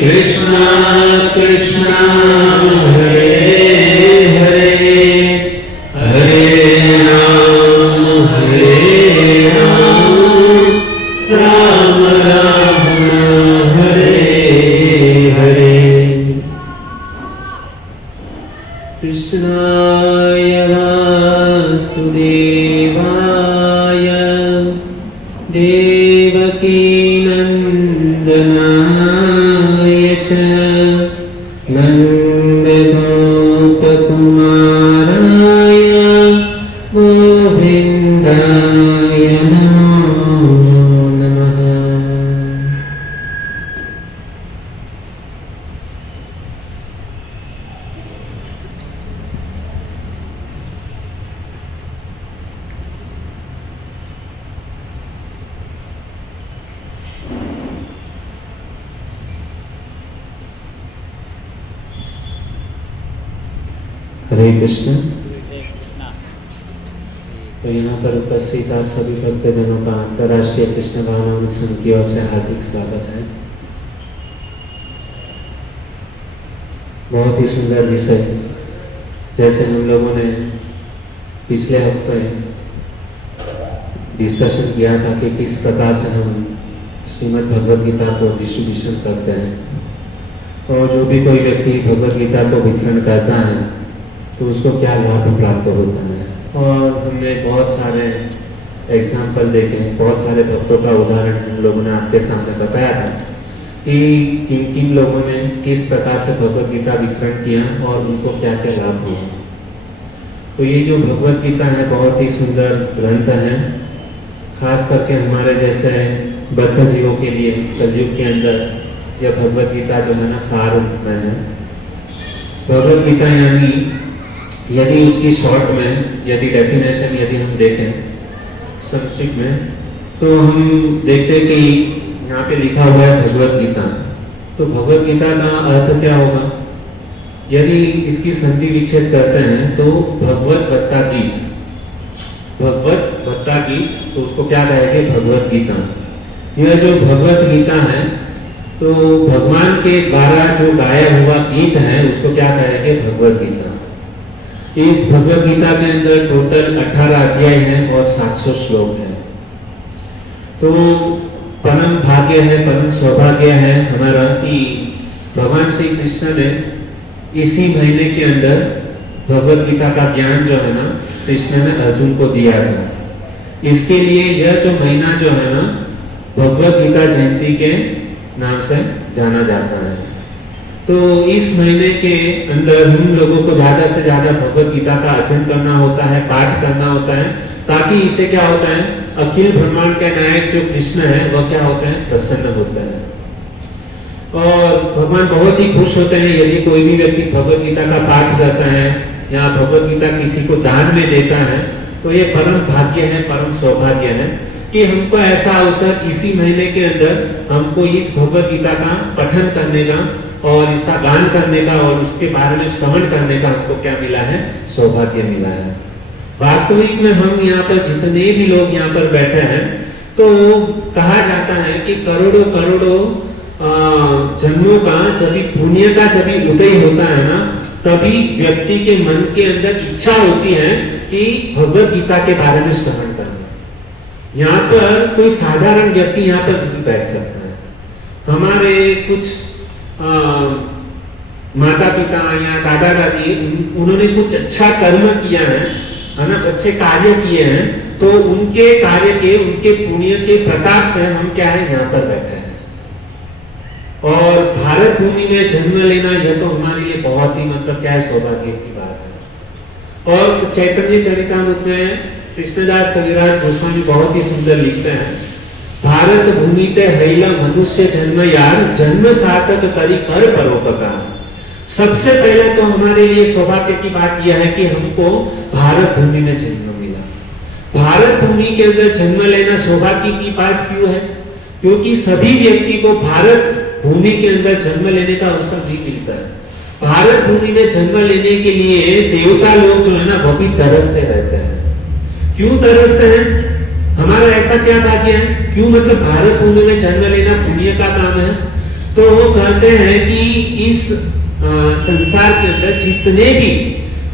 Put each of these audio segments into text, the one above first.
Krishna Krishna Hare कृष्णाय वासुदेवाय देवकीनन्दनाय च नन्दगोपकुमाराय गोविन्दाय नमो नमः। हरे कृष्ण। तो यहाँ पर उपस्थित आप सभी भक्तजनों का अंतर्राष्ट्रीय कृष्ण भावनामृत संघ की ओर से हार्दिक स्वागत है। बहुत ही सुंदर विषय, जैसे हम लोगों ने पिछले हफ्ते डिस्कशन किया था कि किस प्रकार से हम श्रीमद् भगवद गीता को डिस्ट्रीब्यूशन करते हैं, और जो भी कोई व्यक्ति भगवद गीता को वितरण करता है तो उसको क्या लाभ प्राप्त होता है। और हमने बहुत सारे एग्जाम्पल देखे, बहुत सारे भक्तों का उदाहरण हम लोगों ने आपके सामने बताया था कि किन किन लोगों ने किस प्रकार से भगवद गीता वितरण किया और उनको क्या क्या लाभ हुआ। तो ये जो भगवद गीता है बहुत ही सुंदर ग्रंथ है, खास करके हमारे जैसे बद्ध जीवों के लिए कलयुग के अंदर यह भगवद गीता जो है ना सार में है। भगवद गीता यानी यदि उसकी शॉर्ट में यदि डेफिनेशन यदि हम देखें संक्षिप्त में, तो हम देखते हैं कि यहाँ पे लिखा हुआ है भगवद गीता। तो भगवद गीता का अर्थ क्या होगा? यदि इसकी संधि विच्छेद करते हैं तो भगवत वत्ता गीत, भगवत वत्ता गीत, तो उसको क्या कहेंगे? भगवद गीता। यह जो भगवद गीता है तो भगवान के द्वारा जो गाया हुआ गीत है उसको क्या कहेंगे? भगवद गीता। इस भगवद गीता के अंदर टोटल 18 अध्याय हैं और 700 श्लोक हैं। तो परम भाग्य है, परम सौभाग्य है हमारा कि भगवान श्री कृष्ण ने इसी महीने के अंदर भगवद गीता का ज्ञान जो है ना कृष्ण ने अर्जुन को दिया था। इसके लिए यह जो महीना जो है ना भगवद गीता जयंती के नाम से जाना जाता है। तो इस महीने के अंदर हम लोगों को ज्यादा से ज्यादा भगवद गीता का अध्ययन करना होता है, पाठ करना होता है, ताकि इससे क्या होता है अखिल ब्रह्मांड के नायक जो कृष्ण है वह क्या होते हैं? प्रसन्न होते हैं। और भगवान बहुत ही खुश होते हैं यदि कोई भी व्यक्ति भगवद गीता का पाठ करता है या भगवद गीता किसी को दान में देता है। तो ये परम भाग्य है, परम सौभाग्य है कि हमको ऐसा अवसर इसी महीने के अंदर हमको इस भगवद गीता का पठन करने का और इसका गान करने का और उसके बारे में श्रवण करने का हमको क्या मिला है? सौभाग्य मिला है। वास्तविक में हम यहाँ पर जितने भी लोग यहाँ पर बैठे हैं तो कहा जाता है कि करोड़ों करोड़ों जन्मों का जब पुण्य का जब उदय होता है ना, तभी व्यक्ति के मन के अंदर इच्छा होती है कि भगवद गीता के बारे में श्रवण करना। यहाँ पर कोई साधारण व्यक्ति यहाँ पर नहीं बैठ सकता है। हमारे कुछ माता पिता या दादा दादी उन्होंने कुछ अच्छा कर्म किया है ना, अच्छे कार्य किए हैं, तो उनके कार्य के उनके पुण्य के प्रताप से हम क्या है यहाँ पर बैठे हैं। और भारत भूमि में जन्म लेना यह तो हमारे लिए बहुत ही मतलब क्या है सौभाग्य की बात है। और चैतन्य चरितामृत में कृष्णदास कविराज गोस्वामी बहुत ही सुंदर लिखते हैं, भारत भूमि ते हैला मनुष्य जन्म यार, जन्म सार्थक करी कर परोपकार। सबसे पहले तो हमारे लिए सौभाग्य की बात यह है कि हमको भारत भूमि में जन्म मिला। भारत भूमि के अंदर जन्म लेना सौभाग्य की बात क्यों है? क्योंकि सभी व्यक्ति को भारत भूमि के अंदर जन्म लेने का अवसर नहीं मिलता है। भारत भूमि में जन्म लेने के लिए देवता लोग जो है ना वो भी तरसते रहते हैं। क्यों तरसते हैं? हमारा ऐसा क्या भाग्य है? क्यों मतलब भारत भूमि में जन्म लेना पुण्य का काम है? तो वो कहते हैं कि इस संसार के अंदर जितने भी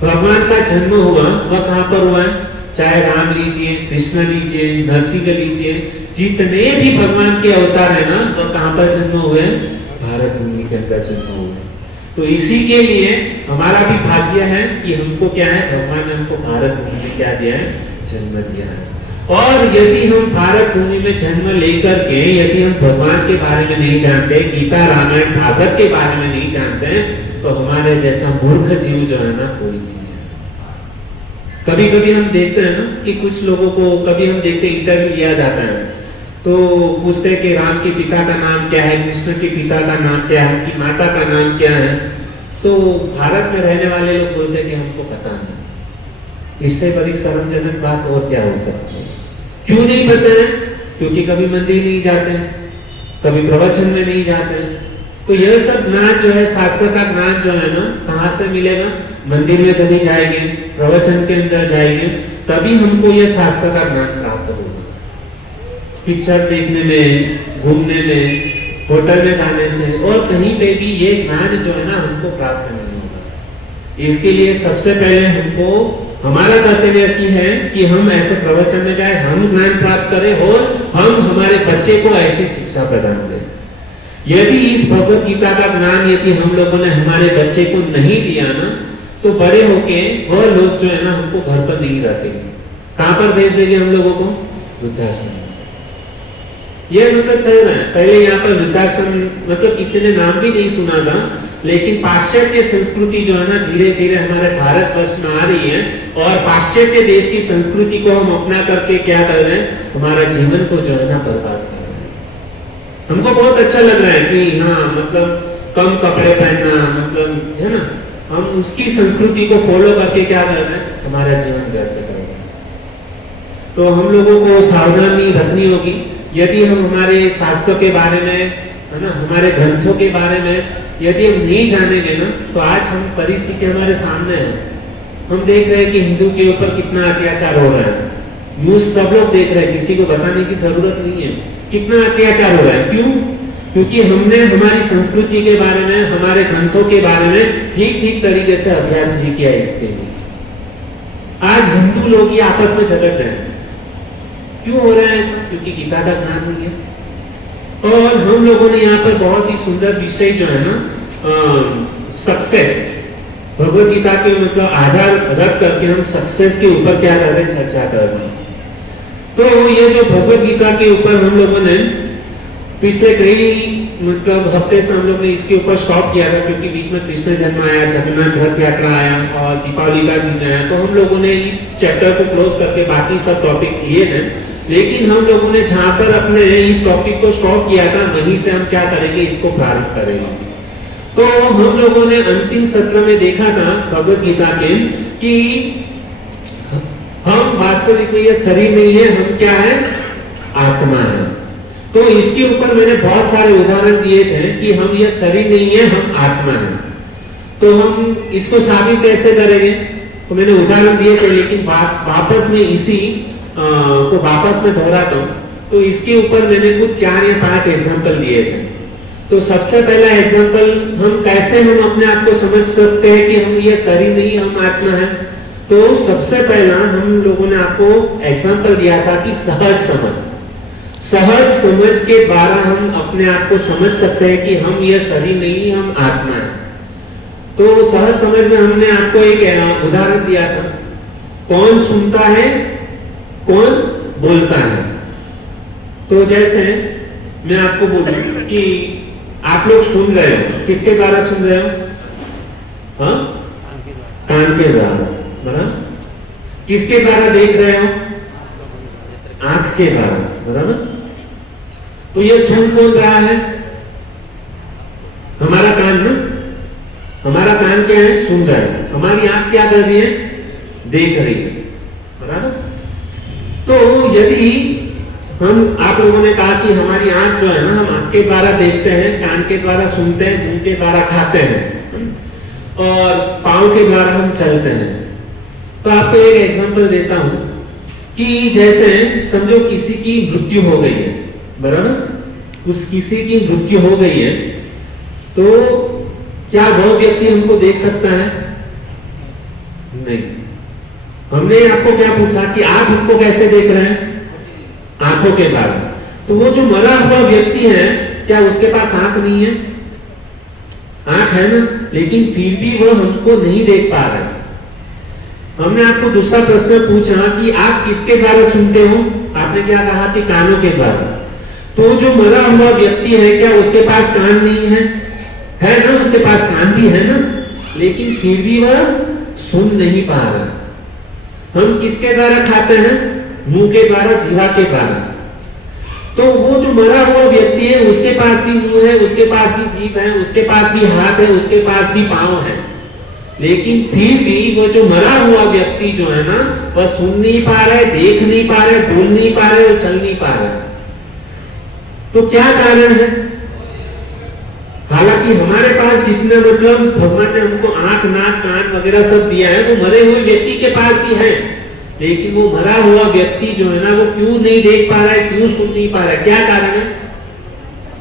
भगवान का जन्म हुआ वह कहां पर हुआ है? चाहे राम लीजिए, कृष्ण लीजिए, नरसिंह लीजिए, जितने भी भगवान के अवतार है ना वह कहां पर जन्म हुए? भारत भूमि के अंदर जन्म हुए। तो इसी के लिए हमारा भी भाग्य है कि हमको क्या है, भगवान ने हमको भारत भूमि में क्या दिया है, जन्म दिया है। और यदि हम भारत भूमि में जन्म लेकर के यदि हम भगवान के बारे में नहीं जानते, गीता रामायण भागवत के बारे में नहीं जानते हैं, तो हमारे जैसा मूर्ख जीव जो है ना कोई नहीं है। कभी कभी हम देखते हैं ना कि कुछ लोगों को, कभी हम देखते इंटरव्यू लिया जाता है तो पूछते हैं कि राम के पिता का नाम क्या है, कृष्ण के पिता का नाम क्या है, उनकी माता का नाम क्या है। तो भारत में रहने वाले लोग बोलते हैं कि हमको पता नहीं। इससे बड़ी शर्मजनक बात और क्या हो सकती है? क्यों नहीं पता है? क्योंकि कभी मंदिर नहीं जाते हैं, कभी प्रवचन में नहीं जाते हैं। तो यह सब ज्ञान जो है, शास्त्र का ज्ञान जो है ना, कहाँ से मिलेगा? मंदिर में जब जाएंगे, प्रवचन के अंदर जाएंगे, तभी हमको यह शास्त्र का ज्ञान प्राप्त होगा। पिक्चर देखने में, घूमने में, होटल में जाने से और कहीं पे भी ये ज्ञान जो है ना हमको प्राप्त नहीं होगा। इसके लिए सबसे पहले हमको हमारा कर्तव्य की है कि हम ऐसे प्रवचन में जाए, हम ज्ञान प्राप्त करें और हम हमारे बच्चे को ऐसी शिक्षा प्रदान करें। यदि इस भगवत गीता का ज्ञान यदि हम लोगों ने हमारे बच्चे को नहीं दिया ना, तो बड़े होके वह लोग जो है ना हमको घर पर नहीं रखेंगे। कहां पर भेज देंगे हम लोगों को? वृद्धाश्रम। ये मतलब चल रहा है। पहले यहाँ पर वृद्धाश्रम मतलब किसी ने नाम भी नहीं सुना था, लेकिन पाश्चात्य संस्कृति जो है ना धीरे धीरे हमारे भारतवर्ष में आ रही है और पाश्चात्य देश की संस्कृति को हम अपना करके क्या कर रहे हैं, हमारा जीवन को जो है ना बर्बाद कर रहे हैं। हमको बहुत अच्छा लग रहा है कि हाँ मतलब कम कपड़े पहनना, मतलब है ना, हम उसकी संस्कृति को फॉलो करके क्या कर रहे हैं, हमारा जीवन व्यर्थ कर रहे हैं। तो हम लोगों को सावधानी रखनी होगी। यदि हम हमारे शास्त्रों के बारे में, है ना, हमारे ग्रंथों के बारे में यदि हम नहीं जानेंगे ना, तो आज हम परिस्थिति हमारे सामने है। हम देख रहे हैं कि हिंदू के ऊपर कितना अत्याचार हो रहा है। न्यूज सब लोग देख रहे हैं, किसी को बताने की जरूरत नहीं है कितना अत्याचार हो रहा है। क्यों? क्योंकि हमने हमारी संस्कृति के बारे में, हमारे ग्रंथों के बारे में ठीक ठीक तरीके से अभ्यास नहीं किया। इसके लिए आज हिंदू लोग ही आपस में झगड़ रहे हैं। क्यों हो रहा है ऐसा? क्योंकि गीता का ज्ञान नहीं है। और हम लोगों ने यहाँ पर बहुत ही सुंदर विषय जो है ना, सक्सेस, भगवत गीता के मतलब आधार रख करके हम सक्सेस के ऊपर क्या कर रहे हैं, चर्चा कर रहे हैं। तो ये जो भगवत गीता के ऊपर हम लोगों ने पिछले कई मतलब हफ्ते से हम लोग ने इसके ऊपर स्टॉप किया था, क्योंकि बीच में कृष्ण जन्म आया, जगन्नाथ रथ यात्रा आया और दीपावली का दिन आया। तो हम लोगों ने इस चैप्टर को क्लोज करके बाकी सब टॉपिक किए थे। लेकिन हम लोगों ने जहां पर अपने इस टॉपिक को स्टॉप किया था, वहीं से हम क्या करेंगे, इसको प्रारंभ करेंगे। तो हम लोगों ने अंतिम सत्र में देखा था भगवत गीता के कि हम वास्तविक में ये शरीर नहीं है, हम क्या है, आत्मा है। तो इसके ऊपर मैंने बहुत सारे उदाहरण दिए थे कि हम ये शरीर नहीं है, हम आत्मा है। तो हम इसको साबित कैसे करेंगे? तो मैंने उदाहरण दिए थे, लेकिन वापस में इसी को वापस में दोहराता हूं। तो इसके ऊपर मैंने कुछ 4 या 5 एग्जांपल दिए थे। तो सबसे पहला एग्जांपल, हम कैसे हम अपने आप को समझ सकते हैं कि हम ये शरीर नहीं, हम आत्मा है। तो सबसे पहला हम लोगों ने आपको एग्जांपल दिया था कि सहज समझ, सहज समझ के द्वारा हम अपने आप को समझ सकते हैं कि हम ये शरीर नहीं, हम आत्मा है। तो सहज समझ में हमने आपको एक उदाहरण दिया था, कौन सुनता है, कौन बोलता है। तो जैसे मैं आपको बोलूं कि आप लोग सुन रहे हो, किसके द्वारा सुन रहे हो? हाँ, कान के द्वारा, बराबर। किसके द्वारा देख रहे हो? आंख के द्वारा, बराबर। तो ये सुन कौन रहा है? हमारा कान ना, हमारा कान क्या है, सुन रहा है। हमारी आंख क्या कर रही है, देख रही है, बराबर। तो यदि हम, आप लोगों ने कहा कि हमारी आंख जो है ना, हम आंख के द्वारा देखते हैं, कान के द्वारा सुनते हैं, मुंह के द्वारा खाते हैं और पांव के द्वारा हम चलते हैं। तो आपको एक एग्जांपल देता हूं कि जैसे समझो किसी की मृत्यु हो गई है, बराबर। उस किसी की मृत्यु हो गई है, तो क्या वह व्यक्ति हमको देख सकता है? नहीं। हमने आपको क्या पूछा कि आप हमको कैसे देख रहे हैं? आंखों के द्वारा। तो वो जो मरा हुआ व्यक्ति है, क्या उसके पास आंख नहीं है? आंख है ना। लेकिन फिर भी वो हमको नहीं देख पा रहा है। हमने आपको दूसरा प्रश्न पूछा कि आप किसके द्वारा सुनते हो, आपने क्या कहा कि कानों के द्वारा। तो जो मरा हुआ व्यक्ति है, क्या उसके पास कान नहीं है? है ना, उसके पास कान भी है ना, लेकिन फिर भी वह सुन नहीं पा रहा। हम किसके द्वारा खाते हैं? मुंह के द्वारा, जीवा के द्वारा। तो वो जो मरा हुआ व्यक्ति है, उसके पास भी मुंह है, उसके पास भी जीभ है, उसके पास भी हाथ है, उसके पास भी पांव है, लेकिन फिर भी वो जो मरा हुआ व्यक्ति जो है ना, वह सुन नहीं पा रहा है, देख नहीं पा रहा है, बोल नहीं पा रहा है और चल नहीं पा रहा है। तो क्या कारण है? हालांकि हमारे पास जितना मतलब भगवान ने हमको आंख, नाक, कान वगैरह सब दिया है, वो मरे हुए व्यक्ति के पास भी है, लेकिन वो मरा हुआ व्यक्ति जो है ना, वो क्यों नहीं देख पा रहा है, क्यों सुन नहीं पा रहा है? क्या कारण है?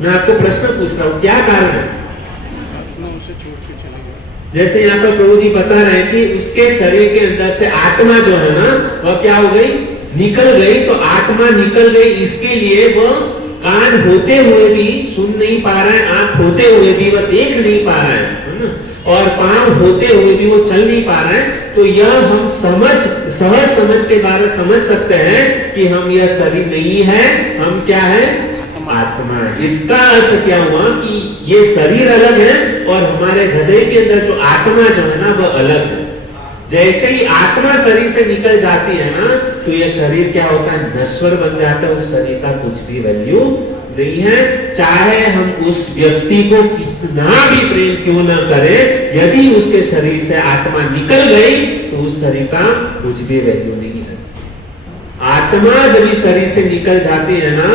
मैं आपको प्रश्न पूछ रहा हूं, क्या कारण है? जैसे यहाँ पर प्रभु जी बता रहे हैं कि उसके शरीर के अंदर से आत्मा जो है ना, वह क्या हो गई? निकल गई। तो आत्मा निकल गई, इसके लिए वह कान होते हुए भी सुन नहीं पा रहा है, आंख होते हुए भी वह देख नहीं पा रहा है ना, और पांव होते हुए भी वो चल नहीं पा रहा है। तो यह हम सहज समझ के द्वारा समझ सकते हैं कि हम यह शरीर नहीं है, हम क्या है? आत्मा है। इसका अर्थ क्या हुआ कि ये शरीर अलग है और हमारे हृदय के अंदर जो आत्मा जो है ना, वह अलग है। जैसे ही आत्मा शरीर से निकल जाती है ना, तो यह शरीर क्या होता है? नश्वर बन जाता है। उस शरीर का कुछ भी वैल्यू नहीं है, चाहे हम उस व्यक्ति को कितना भी प्रेम क्यों न करें, यदि उसके शरीर से आत्मा निकल गई तो उस शरीर का कुछ भी वैल्यू नहीं है। आत्मा जब इस शरीर से निकल जाती है ना,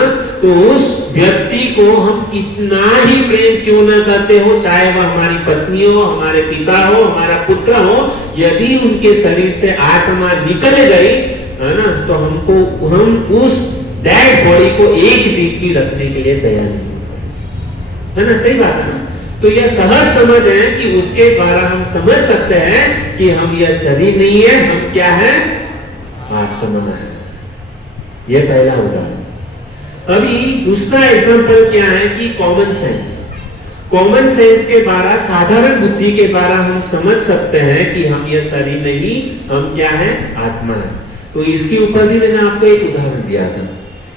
तो उस व्यक्ति को हम कितना ही प्रेम क्यों न करते हो, चाहे वह हमारी पत्नी हो, हमारे पिता हो, हमारा पुत्र हो, यदि उनके शरीर से आत्मा निकल गई है ना, तो हम उस डेड बॉडी को एक दिन भी रखने के लिए तैयार नहीं है ना। सही बात है ना। तो यह सहज समझ है कि उसके द्वारा हम समझ सकते हैं कि हम यह शरीर नहीं है, हम क्या है? आत्मा है। यह पहला उदाहरण। अभी दूसरा एग्जांपल क्या है कि कॉमन सेंस। कॉमन सेंस के द्वारा, साधारण बुद्धि के द्वारा हम समझ सकते हैं कि हम यह शरीर नहीं, हम क्या है? आत्मा है। तो इसके ऊपर भी मैंने आपको एक उदाहरण दिया था।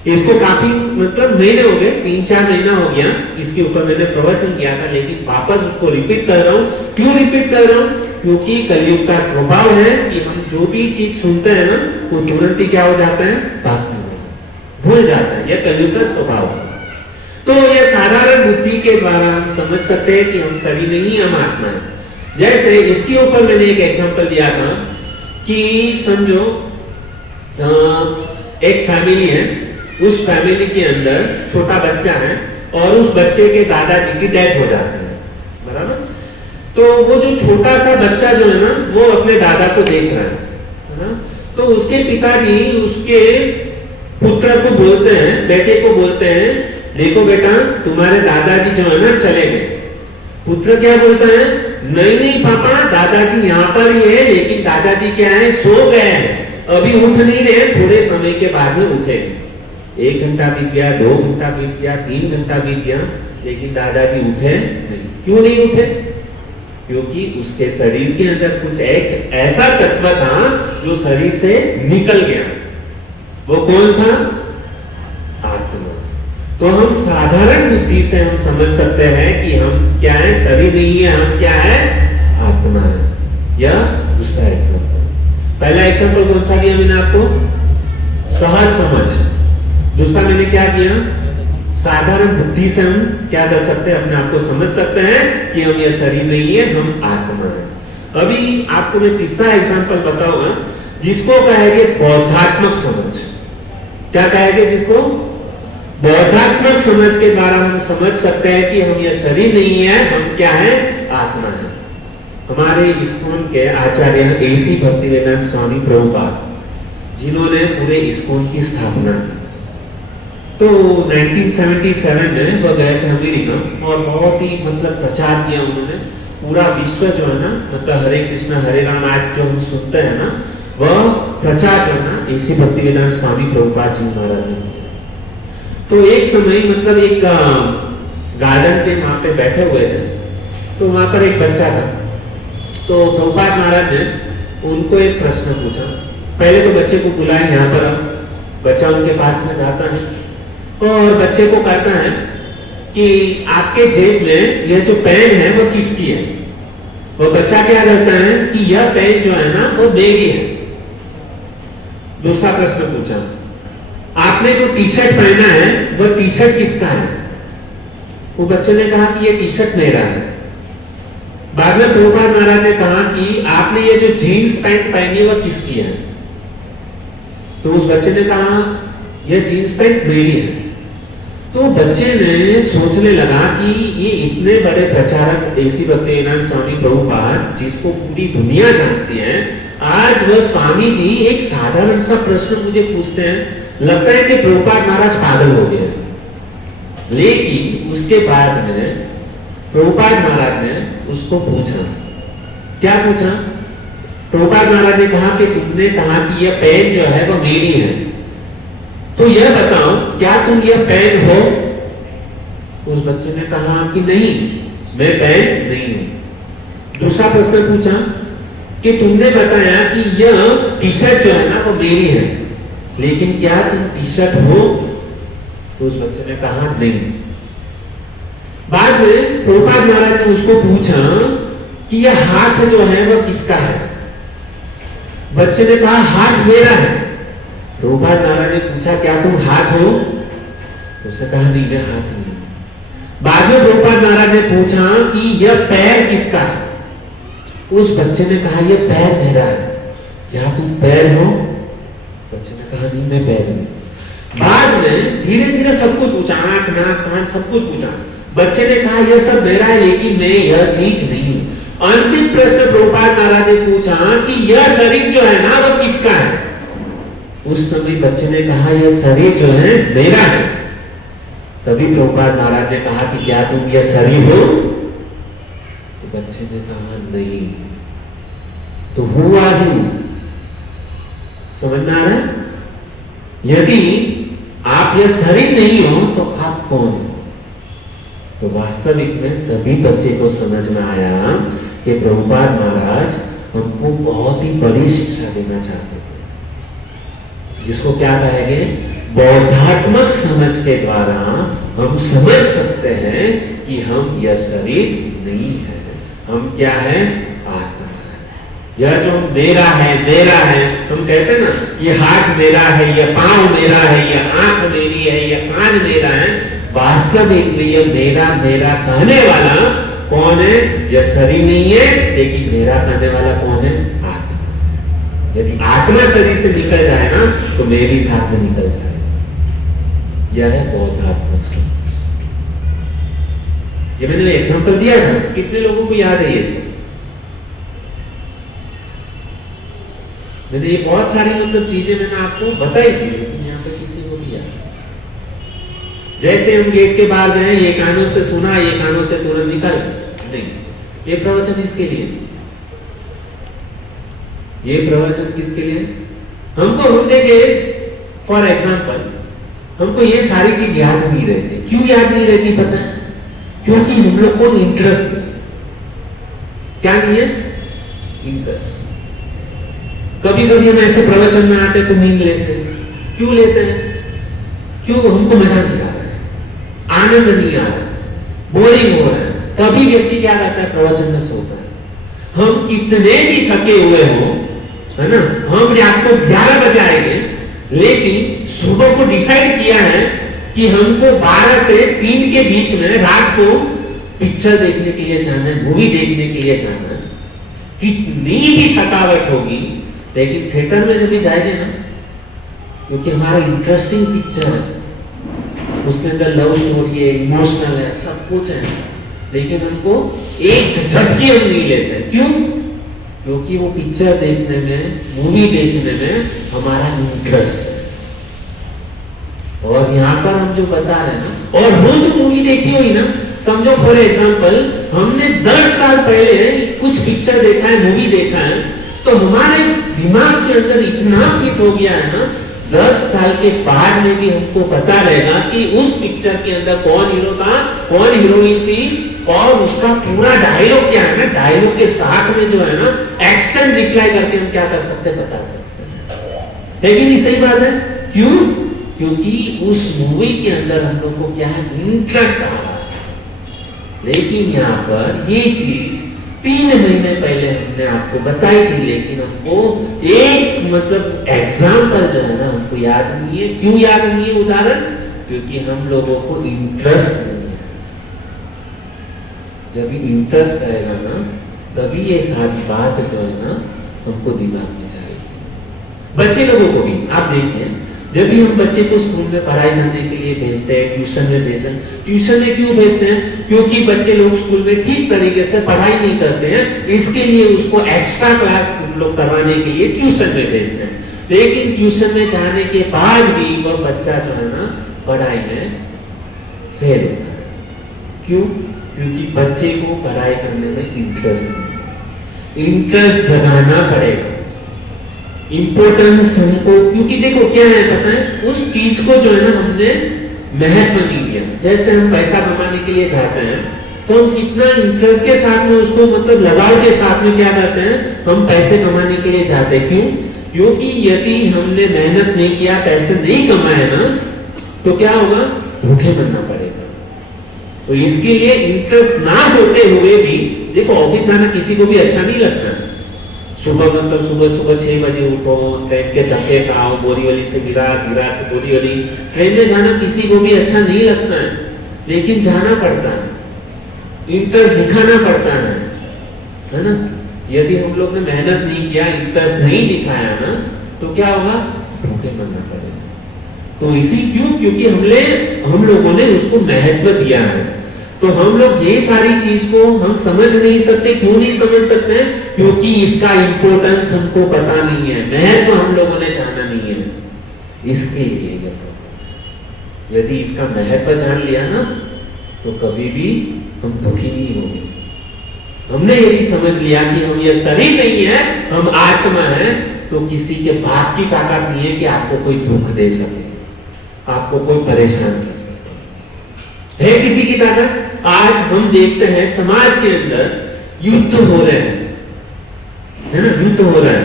इसको काफी मतलब महीने हो गए, 3-4 महीना हो गया इसके ऊपर मैंने प्रवचन किया था, लेकिन वापस उसको रिपीट कर रहा हूं। क्यों रिपीट कर रहा हूं? क्योंकि कलयुग का स्वभाव है कि हम जो भी चीज सुनते हैं ना, वो तुरंत ही क्या हो जाता है? पास में भूल जाता है। यह कलयुग का स्वभाव है। तो यह साधारण बुद्धि के द्वारा हम समझ सकते हैं कि हम शरीर नहीं, हम आत्मा है। जैसे इसके ऊपर मैंने एक एग्जांपल दिया था कि समझो एक फैमिली है, उस फैमिली के अंदर छोटा बच्चा है और उस बच्चे के दादाजी की डेथ हो जाती है, बराबर। तो वो जो छोटा सा बच्चा जो है ना, वो अपने दादा को देख रहा है ना, तो उसके पिताजी उसके पुत्र को बोलते हैं, बेटे को बोलते हैं, देखो बेटा तुम्हारे दादाजी जो है ना चले गए। पुत्र क्या बोलता है? नहीं नहीं पापा, दादाजी यहाँ पर ही है, लेकिन दादाजी क्या है? सो गए हैं, अभी उठ नहीं रहे, थोड़े समय के बाद में उठेंगे। 1 घंटा बीत गया, 2 घंटा बीत गया, 3 घंटा बीत गया, लेकिन दादाजी उठे नहीं। क्यों नहीं उठे? क्योंकि उसके शरीर के अंदर कुछ एक ऐसा तत्व था जो शरीर से निकल गया। वो कौन था? आत्मा। तो हम साधारण बुद्धि से हम समझ सकते हैं कि हम क्या है? शरीर नहीं है, हम क्या है? आत्मा है। यह दूसरा एग्जांपल। पहला एग्जांपल कौन सा दिया मैंने आपको? सहज समझ। दूसरा मैंने क्या किया? साधारण बुद्धि से हम क्या कर सकते हैं? अपने आप को समझ सकते हैं कि हम यह शरीर नहीं है, हम आत्मा है। अभी आपको मैं तीसरा एग्जांपल बताऊंगा, जिसको कहेंगे बौद्धात्मक समझ। क्या कहेंगे जिसको? बौद्धात्मक समझ के द्वारा हम समझ सकते हैं कि हम यह शरीर नहीं है, हम क्या है? आत्मा है। हमारे इस्कॉन के आचार्य एसी भक्तिवेदांत स्वामी प्रभुपाद, जिन्होंने पूरे इस्कॉन की स्थापना की, तो 1977 में वह गए थे अमेरिका और बहुत ही मतलब प्रचार किया उन्होंने। पूरा विश्व जो है ना, मतलब हरे कृष्णा हरे राम आज जो हम सुनते हैं ना, वह प्रचार जो है ना एसी भक्तिवेदांत स्वामी प्रभुपाद जी महाराज ने किया। तो एक समय मतलब एक गार्डन के वहां पे बैठे हुए थे, तो वहां पर एक बच्चा था। तो प्रभुपाद महाराज ने उनको एक प्रश्न पूछा। पहले तो बच्चे को बुलाए, यहाँ पर आओ। बच्चा उनके पास में जाता है और बच्चे को कहता है कि आपके जेब में यह जो पेन है वो किसकी है। वो बच्चा क्या करता है कि यह पेन जो है ना वो मेरी है। दूसरा प्रश्न पूछा, आपने जो टी शर्ट पहना है वह टी शर्ट किसका है। वो बच्चे ने कहा कि यह टी शर्ट मेरा है। बाद में प्रभुपाद महाराज ने कहा कि आपने ये जो जीन्स पैंट पहनी है वह किसकी है। तो उस बच्चे ने कहा यह जीन्स पैंट मेरी है। तो बच्चे ने सोचने लगा कि ये इतने बड़े प्रचारक ऐसी भक्तिवेदांत स्वामी प्रभुपाद जिसको पूरी दुनिया जानती है, आज वह स्वामी जी एक साधारण सा प्रश्न मुझे पूछते हैं। लगता है कि प्रभुपाद महाराज पागल हो गए। लेकिन उसके बाद में प्रभुपाद महाराज ने उसको पूछा, क्या पूछा। प्रभुपाद महाराज ने कहा कि तुमने कहा कि यह पेन जो है वह मेरी है, तो यह बताओ क्या तुम यह पेन हो। उस बच्चे ने कहा कि नहीं, मैं पेन नहीं हूं। दूसरा प्रश्न पूछा कि तुमने बताया कि यह टी शर्ट जो है ना वो मेरी है, लेकिन क्या तुम टी शर्ट हो। तो उस बच्चे ने कहा नहीं। बाद में प्रभुपाद महाराज ने उसको पूछा कि यह हाथ जो है वह किसका है। बच्चे ने कहा हाथ मेरा है। प्रभुपाद महाराज ने पूछा क्या तुम हाथ हो। तो उसने कहा नहीं, मैं हाथ नहीं हूं। बाद में प्रभुपाद महाराज ने पूछा कि यह पैर किसका है। उस बच्चे ने कहा यह पैर मेरा है। क्या तुम पैर हो। बच्चे ने कहा नहीं, मैं पैर नहीं। बाद में धीरे धीरे सब कुछ पूछा, आंख नाक कान सब कुछ पूछा। बच्चे ने कहा यह सब मेरा है, लेकिन मैं यह चीज नहीं हूं। अंतिम प्रश्न प्रभुपाद महाराज ने पूछा कि यह शरीर जो है ना वह किसका है। उस समय बच्चे ने कहा यह शरीर जो है मेरा है। तभी प्रभुपाद महाराज ने कहा कि क्या तुम यह शरीर हो। तो बच्चे ने कहा नहीं। तो हुआ ही समझ में आ रहा है। यदि आप यह शरीर नहीं हो तो आप कौन हो। तो वास्तविक में तभी बच्चे को समझ में आया कि प्रभुपाद महाराज हमको बहुत ही बड़ी शिक्षा देना चाहते थे, जिसको क्या कहेंगे, बौद्धात्मक समझ के द्वारा हम समझ सकते हैं कि हम यह शरीर नहीं है, हम क्या है, आत्मा है। यह जो मेरा है, हम कहते हैं ना, ये हाथ मेरा है, यह पांव मेरा है, यह आंख मेरी है, यह कान मेरा है। वास्तविक में यह मेरा कहने वाला कौन है। यह शरीर नहीं है, लेकिन मेरा कहने वाला कौन है, आत्मा। यदि आत्मा शरीर से निकल जाए ना तो मैं भी साथ में निकल जाए। यह है बौद्धात्मक समझ। ये मैंने एग्जांपल दिया था, कितने लोगों को याद है ये सब। मैंने ये बहुत सारी मतलब चीजें मैंने आपको बताई थी, लेकिन यहाँ पे किसी को भी याद। जैसे हम गेट के बाहर गए, ये कानों से सुना, ये कानों से तुरंत निकल नहीं। ये प्रवचन इसके लिए, ये प्रवचन किसके लिए। हमको हम देखे फॉर एग्जाम्पल, हमको ये सारी चीज याद नहीं रहती। क्यों याद नहीं रहती पता है? क्योंकि हम लोग को इंटरेस्ट क्या नहीं है, इंटरेस्ट। कभी कभी हम ऐसे प्रवचन में आते तो नींद लेते हैं। क्यों लेते हैं? क्यों? हमको मजा नहीं आ रहा है, आनंद नहीं आ रहा, बोरिंग हो रहा है। तभी व्यक्ति क्या करता है, प्रवचन में सोता है। हम कितने भी थके हुए हो, है ना, हम रात को 11 बजे आएंगे, लेकिन सुबह को डिसाइड किया है कि हमको 12 से 3 के बीच में रात को पिक्चर देखने के लिए जाना है, मूवी देखने के लिए जाना है। कितनी भी थकावट होगी, लेकिन थिएटर में जब भी जाएंगे ना, क्योंकि हमारा इंटरेस्टिंग पिक्चर है, उसके अंदर लव स्टोरी है, इमोशनल है, सब कुछ है, लेकिन हमको एक झटके हम नहीं लेते। क्यों? क्योंकि वो पिक्चर देखने में, मूवी देखने में हमारा इंटरेस्ट है। और यहाँ पर हम जो बता रहे हैं ना, और वो जो मूवी देखी हुई ना, समझो फॉर एग्जाम्पल हमने 10 साल पहले कुछ पिक्चर देखा है, मूवी देखा है, तो हमारे दिमाग के अंदर इतना फिट हो गया है ना, 10 साल के बाद में भी हमको पता रहेगा कि उस पिक्चर के अंदर कौन हीरो था, कौन हीरोइन थी, और उसका पूरा डायलॉग क्या है ना, डायलॉग के साथ में जो है ना एक्शन रिप्लाई करके हम क्या कर सकते हैं, बता सकते हैं। है कि नहीं, सही बात है? क्यों? क्योंकि उस मूवी के अंदर हम लोग को क्या है, इंटरेस्ट आ रहा है। लेकिन यहाँ पर ये चीज 3 महीने पहले हमने आपको बताई थी, लेकिन हमको एक मतलब एग्जाम्पल जो है ना हमको याद नहीं है। क्यों याद नहीं है उदाहरण? क्योंकि हम लोगों को इंटरेस्ट नहीं है। जब इंटरेस्ट आएगा ना तभी ये सारी बात जो है ना हमको दिमाग में जाएगी। बच्चे लोगों को भी आप देखिए, जब भी हम बच्चे को स्कूल में पढ़ाई करने के लिए भेजते हैं, ट्यूशन में भेजते हैं, ट्यूशन में क्यों भेजते हैं? क्योंकि बच्चे लोग स्कूल में ठीक तरीके से पढ़ाई नहीं करते हैं, इसके लिए उसको एक्स्ट्रा क्लास लोग करवाने के लिए ट्यूशन में भेजते हैं। लेकिन ट्यूशन में जाने के बाद भी वह बच्चा जो है ना पढ़ाई में फेल होता है। क्यों? क्योंकि बच्चे को पढ़ाई करने में इंटरेस्ट नहीं। इंटरेस्ट जगाना पड़ेगा, इंपॉर्टेंस हमको, क्योंकि देखो क्या है पता है, उस चीज को जो है ना हमने महत्व नहीं दिया। जैसे हम पैसा कमाने के लिए जाते हैं तो हम कितना इंटरेस्ट के साथ में उसको मतलब लगाव के साथ में क्या करते हैं, हम पैसे कमाने के लिए जाते हैं। क्यों? क्योंकि यदि हमने मेहनत नहीं किया, पैसे नहीं कमाए ना, तो क्या होगा, भूखे मरना पड़ेगा। तो इसके लिए इंटरेस्ट ना होते हुए भी देखो, ऑफिस जाना किसी को भी अच्छा नहीं लगता है। सुबह मतलब सुबह 6 बजे उठो, ट्रेन के धक्के खाओ, बोरीवली से गिरा से बोरीवली, ट्रेन में जाना किसी को भी अच्छा नहीं लगता है, लेकिन जाना पड़ता है, इंटरेस्ट दिखाना पड़ता है ना। यदि हम लोग ने मेहनत नहीं किया, इंटरेस्ट नहीं दिखाया ना, तो क्या होगा, भूखे मरना पड़ेगा। तो इसी क्यों? क्योंकि हम लोगों ने उसको महत्व दिया है। तो हम लोग ये सारी चीज को हम समझ नहीं सकते। क्यों नहीं समझ सकते? क्योंकि इसका इंपॉर्टेंस हमको पता नहीं है, महत्व हम लोगों ने जाना नहीं है। इसके लिए यदि इसका महत्व जान लिया ना, तो कभी भी हम दुखी नहीं होंगे। हमने यदि समझ लिया कि हम ये शरीर नहीं है, हम आत्मा है, तो किसी के बाप की ताकत नहीं है कि आपको कोई दुख दे सके, आपको कोई परेशान कर सके। है किसी की ताकत? आज हम देखते हैं समाज के अंदर युद्ध हो रहे हैं, है ना, युद्ध हो रहा है,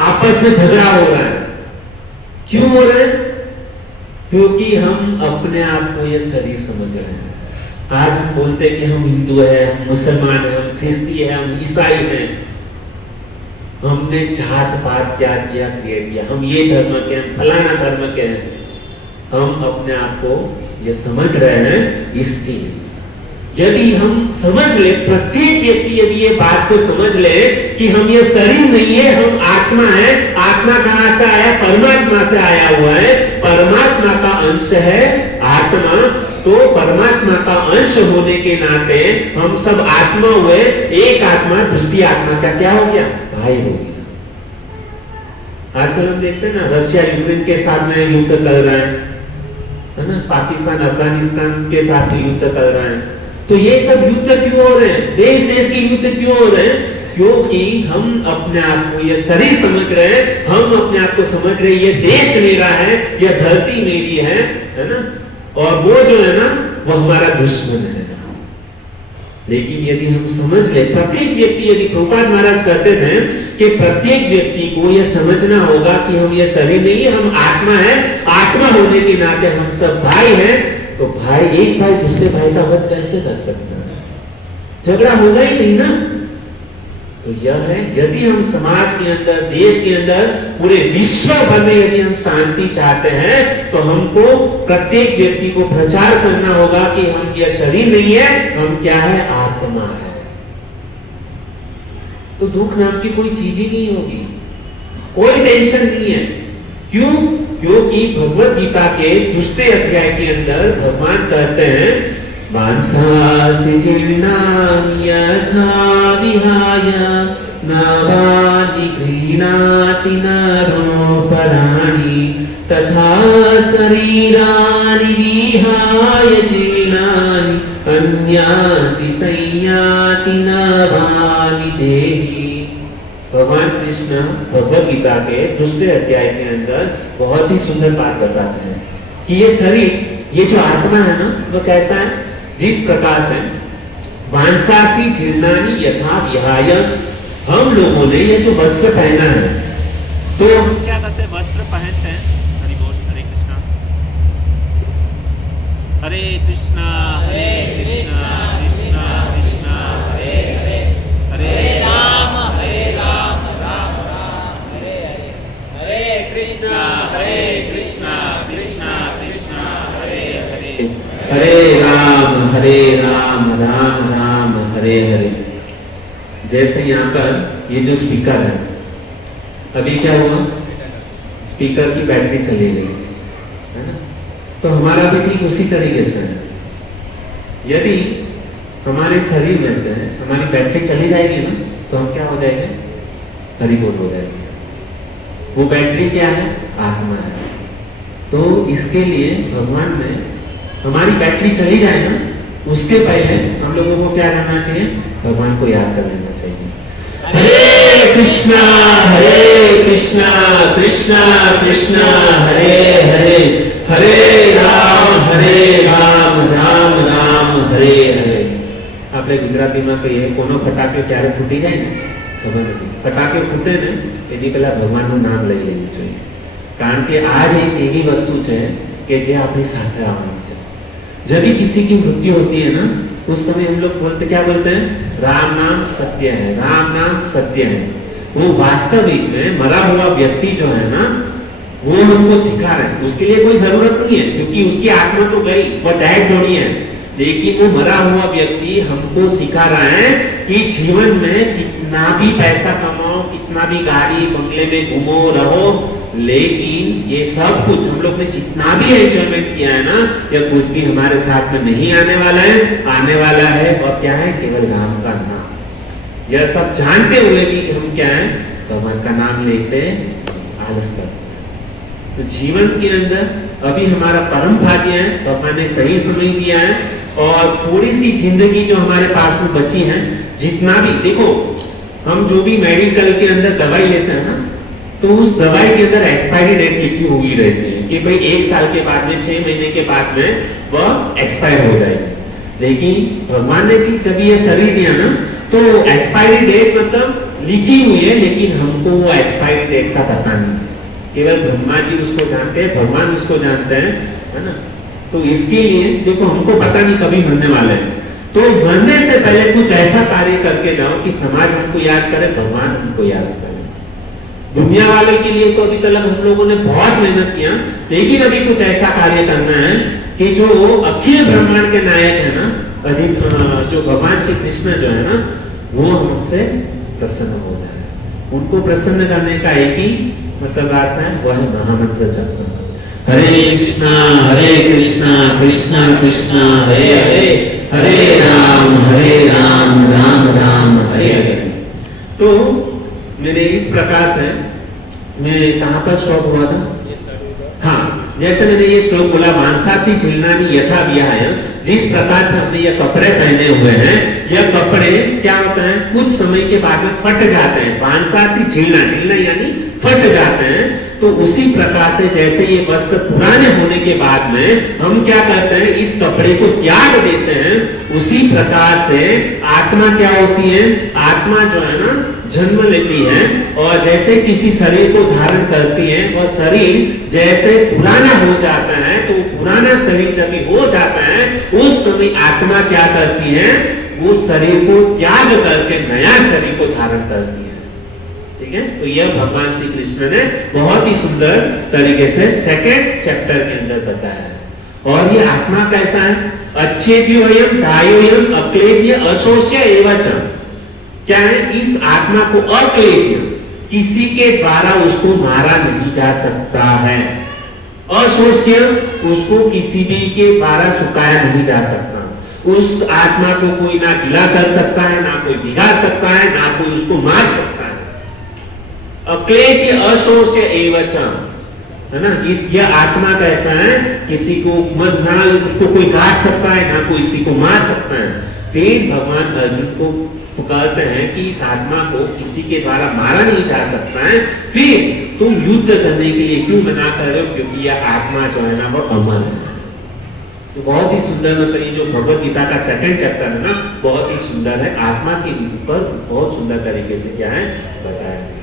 आपस में झगड़ा हो रहा है। क्यों हो रहा है? क्योंकि हम अपने आप को ये शरीर समझ रहे हैं। आज हम बोलते हैं कि हम हिंदू हैं, हम मुसलमान हैं, हम ख्रिस्ती हैं, हम ईसाई हैं। हमने जात पात क्या किया, क्रिएट किया, हम ये धर्म के हैं, फलाना धर्म के हैं। हम अपने आप को ये समझ रहे हैं। इसकी यदि हम समझ ले, प्रत्येक व्यक्ति यदि ये बात को समझ ले कि हम ये शरीर नहीं है, हम आत्मा है। आत्मा कहां से आया? परमात्मा से आया हुआ है। परमात्मा का अंश है आत्मा। तो परमात्मा का अंश होने के नाते हम सब आत्मा हुए। एक आत्मा दूसरी आत्मा का क्या हो गया? भाई हो गया। आजकल हम देखते हैं ना, रशिया यूक्रेन के साथ में युद्ध कर रहा है ना, पाकिस्तान अफगानिस्तान के साथ युद्ध कर रहा है। तो ये सब युद्ध क्यों हो रहे हैं? देश देश के युद्ध क्यों हो रहे हैं? क्योंकि हम अपने आप को ये शरीर समझ रहे हैं, हम अपने आप को समझ रहे हैं ये देश मेरा है, ये धरती मेरी है ना, और वो जो है ना वो हमारा दुश्मन है। लेकिन यदि हम समझ ले, प्रत्येक व्यक्ति, यदि प्रभुपाद महाराज कहते थे कि प्रत्येक व्यक्ति को यह समझना होगा कि हम ये शरीर नहीं है, हम आत्मा है। आत्मा होने के नाते हम सब भाई हैं। तो भाई, एक भाई दूसरे भाई का वध कैसे कर सकता है? झगड़ा होगा ही नहीं ना। तो यह है, यदि हम समाज के अंदर, देश के अंदर, पूरे विश्व भर में यदि हम शांति चाहते हैं, तो हमको प्रत्येक व्यक्ति को प्रचार करना होगा कि हम यह शरीर नहीं है, हम क्या है? आत्मा है। तो दुख नाम की कोई चीज ही नहीं होगी, कोई टेंशन नहीं है। क्यों? क्योंकि भगवत गीता के दूसरे अध्याय के अंदर भगवान कहते हैं, मांसासि जीर्णानि यथा विहाय नवानि गृह्णाति नरोपराणि तथा शरीराणि विहाय जीर्णानि अन्याति संयाति नवानि देहि। भगवान कृष्ण भगवत गीता के दूसरे अध्याय के अंदर बहुत ही सुंदर बात बताते हैं कि ये शरीर, ये जो आत्मा है ना, वो कैसा है? जिस प्रकार से वांसासी जीर्णानि यथा विहाय, हम लोगों ने ये जो वस्त्र पहना है, तो हम क्या करते हैं, वस्त्र पहनते हैं। हरि बोल, हरे कृष्णा हरे कृष्णा कृष्णा कृष्णा हरे हरे, हरे राम राम राम हरे हरे, हरे कृष्णा कृष्णा कृष्णा हरे हरे, हरे राम राम राम हरे हरे। जैसे यहाँ पर ये जो स्पीकर है, अभी क्या हुआ, स्पीकर की बैटरी चली गई है ना, तो हमारा भी ठीक उसी तरीके से है। यदि हमारे शरीर में से हमारी बैटरी चली जाएगी ना, तो हम क्या हो जाएंगे, हरि बोल हो जाएंगे। वो बैटरी क्या है, आत्मा है। तो इसके लिए भगवान ने हमारी बैटरी चली जाए ना, उसके पहले हम लोगों को क्या करना चाहिए, भगवान को याद कर लेना चाहिए। हरे कृष्णा कृष्णा कृष्णा हरे हरे, हरे राम राम राम हरे हरे। આપણે ગુજરાતીમાં કહીએ કોનો ફટાકે ક્યારે ફૂટી જાય ને ખબર નથી, ફટાકે ફૂટે ને એની પહેલા ભગવાનનું નામ લઈ લેવું જોઈએ, કારણ કે આ જ એક એવી વસ્તુ છે કે જે આપણી સાથે આવવાની છે। जब भी किसी की मृत्यु होती है ना, उस समय हम लोग बोलते, क्या बोलते हैं, राम नाम सत्य है, राम नाम सत्य है। वो वास्तविक में मरा हुआ व्यक्ति जो है ना, वो हमको सिखा रहे हैं। उसके लिए कोई जरूरत नहीं है, क्योंकि उसकी आत्मा तो गई, वो डेड बॉडी है, लेकिन वो मरा हुआ व्यक्ति हमको सिखा रहा है कि जीवन में कितना भी पैसा कमाओ, कितना भी गाड़ी बंगले में घूमो रहो, लेकिन ये सब कुछ हम लोग ने जितना भी एंजॉयमेंट किया है ना, यह कुछ भी हमारे साथ में नहीं आने वाला है। आने वाला है और क्या है, केवल राम का नाम। यह सब जानते हुए भी हम क्या है, भगवान का नाम लेते आलस करते। तो जीवन के अंदर अभी हमारा परम भाग्य है, भगवान ने सही समय दिया है, और थोड़ी सी जिंदगी जो हमारे पास में बची है, जितना भी देखो, हम जो भी मेडिकल के अंदर दवाई लेते हैं ना, तो उस दवाई के अंदर एक्सपायरी डेट लिखी हुई रहती है कि भाई 1 साल के बाद में, 6 महीने के बाद में वह एक्सपायर हो जाएगी। लेकिन भगवान ने भी जब ये शरीर दिया ना, तो एक्सपायरी डेट मतलब लिखी हुई है, लेकिन हमको वो एक्सपायरी डेट का पता नहीं है। केवल ब्रह्मा जी उसको जानते हैं, भगवान उसको जानते हैं, है ना। तो इसके लिए देखो, हमको पता नहीं कभी मरने वाले हैं, तो मरने से पहले कुछ ऐसा कार्य करके जाओ कि समाज हमको याद करे, भगवान हमको याद करे। दुनिया वाले के लिए तो अभी तक हम लोगों ने बहुत मेहनत किया, लेकिन अभी कुछ ऐसा कार्य करना है कि जो अखिल ब्रह्मांड के नायक है ना, जो भगवान श्री कृष्ण जो है ना, वो हमसे प्रसन्न हो जाए। उनको प्रसन्न करने का एक ही मतलब रास्ता है, वह है महामंत्र जप। हरे कृष्णा कृष्णा कृष्णा हरे हरे, हरे राम राम राम हरे हरे। तो मैंने इस प्रकार से, मैं कहां पर स्टॉप हुआ था, हाँ, जैसे मैंने ये श्लोक बोला, वांसासी झिलनानि यथा विहाय, जिस प्रकार से हमने ये कपड़े पहने हुए हैं, यह कपड़े क्या होता है, कुछ समय के बाद में फट जाते हैं। वांसासी झिलना यानी फट जाते हैं। तो उसी प्रकार से जैसे ये वस्त्र पुराने होने के बाद में हम क्या करते हैं, इस कपड़े को त्याग देते हैं, उसी प्रकार से आत्मा क्या होती है, आत्मा जो है ना, जन्म लेती है, और जैसे किसी शरीर को धारण करती है, वह शरीर जैसे पुराना हो जाता है, तो पुराना शरीर जब हो जाता है, उस समय आत्मा क्या करती है, वो शरीर को त्याग करके नया शरीर को धारण करती है। ठीक है, तो यह भगवान श्री कृष्ण ने बहुत ही सुंदर तरीके से 2nd चैप्टर के अंदर बताया है। और ये आत्मा कैसा है, अच्छेद्योयम दायोयम अक्लेद्य अशोष्य एवच, क्या है, इस आत्मा को अक्लेद्य, किसी के द्वारा उसको मारा नहीं जा सकता है, अशोष्य, उसको किसी भी के द्वारा सुखाया नहीं जा सकता। उस आत्मा को कोई ना गिला कर सकता है, ना कोई भिगा सकता है, ना कोई उसको मार सकता है। अक्लेद्य अशोष्य एवच, है ना। यह आत्मा कैसा है, किसी को ना उसको कोई काट सकता है, ना कोई किसी को मार सकता है। फिर भगवान अर्जुन को पुकारते हैं कि इस आत्मा को किसी के द्वारा मारा नहीं जा सकता है, फिर तुम युद्ध करने के लिए क्यों मना कर रहे हो, क्योंकि यह आत्मा जो है ना, वो अमर है। तो बहुत ही सुंदर, मतलब ये जो भगवत गीता का सेकंड चैप्टर है ना, बहुत ही सुंदर है, आत्मा के ऊपर बहुत सुंदर तरीके से क्या है बताया है।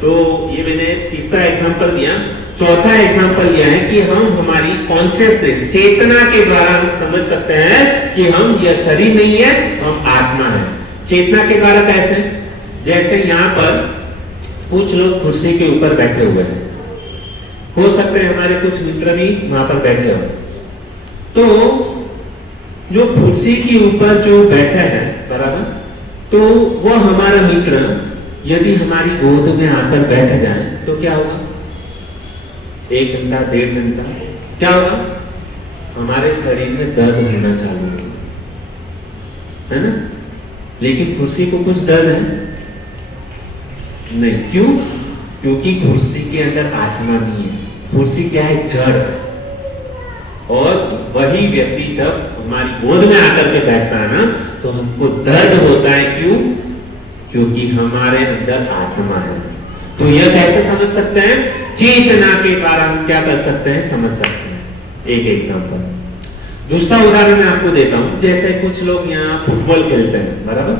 तो ये मैंने तीसरा एग्जांपल दिया। चौथा एग्जांपल यह है कि हम हमारी कॉन्शियसनेस, चेतना के द्वारा हम समझ सकते हैं कि हम यह शरीर नहीं है, हम आत्मा है। चेतना के द्वारा कैसे? जैसे यहाँ पर कुछ लोग कुर्सी के ऊपर बैठे हुए हैं, हो सकते हैं हमारे कुछ मित्र भी वहां पर बैठे हो, तो जो कुर्सी के ऊपर जो बैठा है बराबर, तो वह हमारा मित्र यदि हमारी गोद में आकर बैठ जाए तो क्या होगा? 1 घंटा 1.5 घंटा क्या होगा? हमारे शरीर में दर्द होना चालू होगा, है ना? लेकिन कुर्सी को कुछ दर्द है नहीं। क्यों? क्योंकि कुर्सी के अंदर आत्मा नहीं है, कुर्सी क्या है? जड़। और वही व्यक्ति जब हमारी गोद में आकर के बैठता है ना, तो हमको दर्द होता है। क्यों? क्योंकि हमारे अंदर आत्मा है। तो यह कैसे समझ सकते हैं? चेतना के द्वारा हम क्या कर सकते हैं? समझ सकते हैं। एक एग्जांपल, दूसरा उदाहरण मैं आपको देता हूं। जैसे कुछ लोग यहाँ फुटबॉल खेलते हैं बराबर,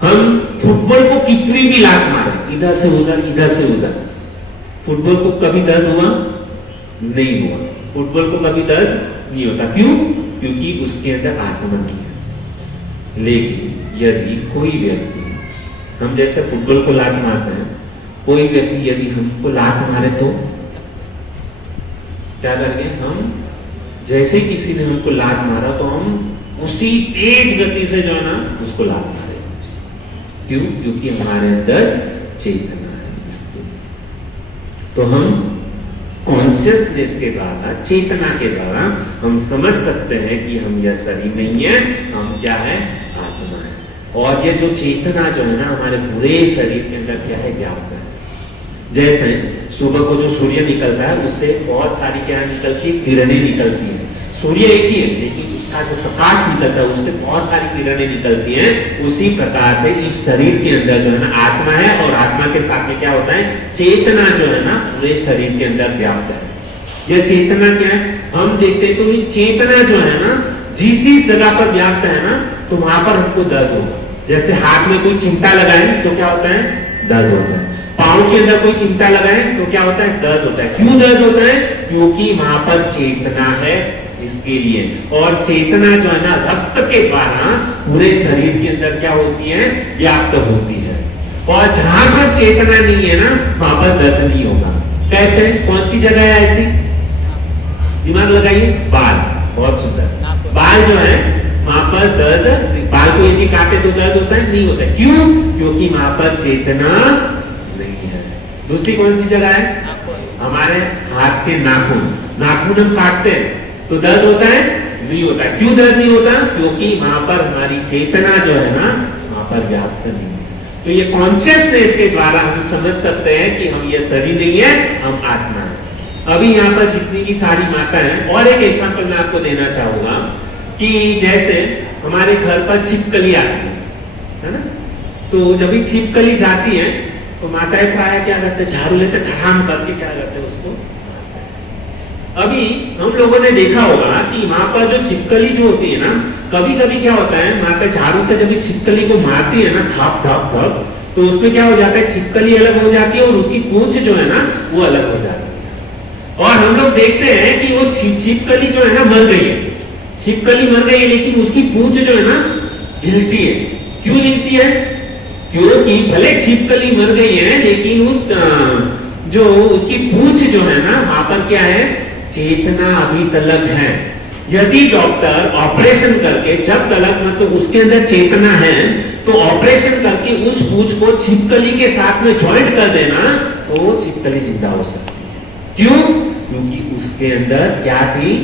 हम फुटबॉल को कितनी भी लात मारे, इधर से उधर इधर से उधर, फुटबॉल को कभी दर्द हुआ? नहीं हुआ। फुटबॉल को कभी दर्द नहीं होता। क्यों? क्योंकि उसके अंदर आत्मा नहीं है। लेकिन यदि कोई व्यक्ति, हम जैसे फुटबॉल को लात मारते हैं, कोई व्यक्ति यदि हमको लात मारे तो क्या करेंगे? हम जैसे किसी ने हमको लात मारा तो हम उसी तेज गति से जो है ना उसको लात मारेंगे। क्यों? क्योंकि हमारे अंदर चेतना है इसके। तो हम कॉन्शियसनेस के द्वारा, चेतना के द्वारा हम समझ सकते हैं कि हम यह शरीर नहीं है, हम क्या है? आत्मा है। और ये जो चेतना जो है ना हमारे पूरे शरीर के अंदर क्या है? व्याप्त है। जैसे सुबह को जो सूर्य निकलता है उससे बहुत सारी क्या निकलती है? किरणें निकलती है। सूर्य एक ही है, लेकिन उसका जो प्रकाश निकलता है उससे बहुत सारी किरणें निकलती हैं। उसी प्रकार से इस शरीर के अंदर जो है ना आत्मा है, और आत्मा के साथ में क्या होता है? चेतना जो है ना पूरे शरीर के अंदर व्याप्त है। यह चेतना क्या है? हम देखते हैं तो ये चेतना जो है ना जिस जगह पर व्याप्त है ना, तो वहां पर हमको दर्द होगा। जैसे हाथ में कोई चिमटा लगाए तो क्या होता है? दर्द होता है। पांव के अंदर कोई चिमटा लगाए तो क्या होता है? दर्द होता है। क्यों दर्द होता है? क्योंकि वहां पर चेतना है इसके लिए। और चेतना जो है ना रक्त के द्वारा पूरे शरीर के अंदर क्या होती है? व्याप्त होती है। और जहां पर चेतना नहीं है ना वहां पर दर्द नहीं होगा। कैसे? कौन सी जगह है ऐसी? दिमाग लगाइए। बाल, बहुत सुंदर। बाल जो है वहां पर दर्द, बाल को यदि काटे तो दर्द होता है? नहीं होता है। क्यों? क्योंकि वहां पर चेतना नहीं है। दूसरी कौन सी जगह है? हमारे हाथ के नाखून, नाखून हम काटते हैं तो दर्द होता है? नहीं होता है। क्यों दर्द नहीं होता? क्योंकि वहां पर हमारी चेतना जो है ना वहां पर व्याप्त नहीं है। तो ये कॉन्शियसनेस के द्वारा हम समझ सकते हैं कि हम ये शरीर नहीं है, हम आत्मा है। अभी यहाँ पर जितनी भी सारी माता है, और एक एग्जांपल मैं आपको देना चाहूंगा कि जैसे हमारे घर पर छिपकली आती है ना, तो जब भी छिपकली जाती है तो माताएं प्राय क्या करते हैं? झाड़ू लेते, ठठाम करके क्या करते हैं? उसको। अभी हम लोगों ने देखा होगा कि वहां पर जो छिपकली जो होती है ना, कभी कभी क्या होता है, माता झाड़ू से जब छिपकली को मारती है ना, थप थप थप, तो उसमें क्या हो जाता है? छिपकली अलग हो जाती है और उसकी पूंछ जो है ना वो अलग हो जाती है। और हम लोग देखते हैं कि वो छिपकली जो है ना मर गई है, छिपकली मर गई है, लेकिन उसकी पूंछ जो है ना हिलती है। क्यों हिलती है? क्योंकि भले छिपकली मर गई है, लेकिन उस जो उसकी पूंछ जो है ना वहां पर क्या है? चेतना अभी तलक है। यदि डॉक्टर ऑपरेशन करके, जब तलक मतलब उसके अंदर चेतना है, तो ऑपरेशन करके उस पूंछ को छिपकली के साथ में ज्वाइंट कर देना तो वो छिपकली जिंदा हो सकती है। क्यों? क्योंकि उसके अंदर क्या थी?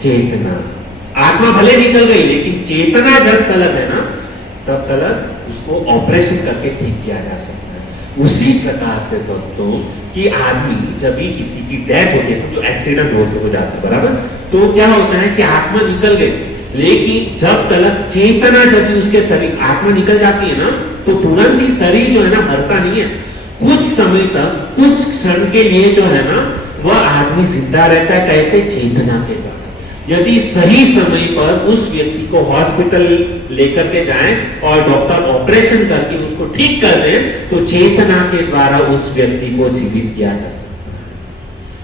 चेतना। आत्मा भले निकल गई, लेकिन चेतना जब तलक है ना तब तलक उसको ऑपरेशन करके ठीक किया जा सकता है। उसी प्रकार से दोस्तों कि आदमी जब भी किसी की डेथ होती है, समझो एक्सीडेंट हो जाता है बराबर, तो क्या होता है कि आत्मा निकल गई, लेकिन जब तलक चेतना जब भी उसके शरीर, आत्मा निकल जाती है ना, तो तुरंत ही शरीर जो है ना मरता नहीं है। कुछ समय तक, कुछ क्षण के लिए जो है ना वह आदमी जिंदा रहता है। कैसे? चेतना के द्वारा। यदि सही समय पर उस व्यक्ति को हॉस्पिटल लेकर के जाएं और डॉक्टर ऑपरेशन करके उसको ठीक कर दें तो चेतना के द्वारा उस व्यक्ति को जीवित किया जा सकता है।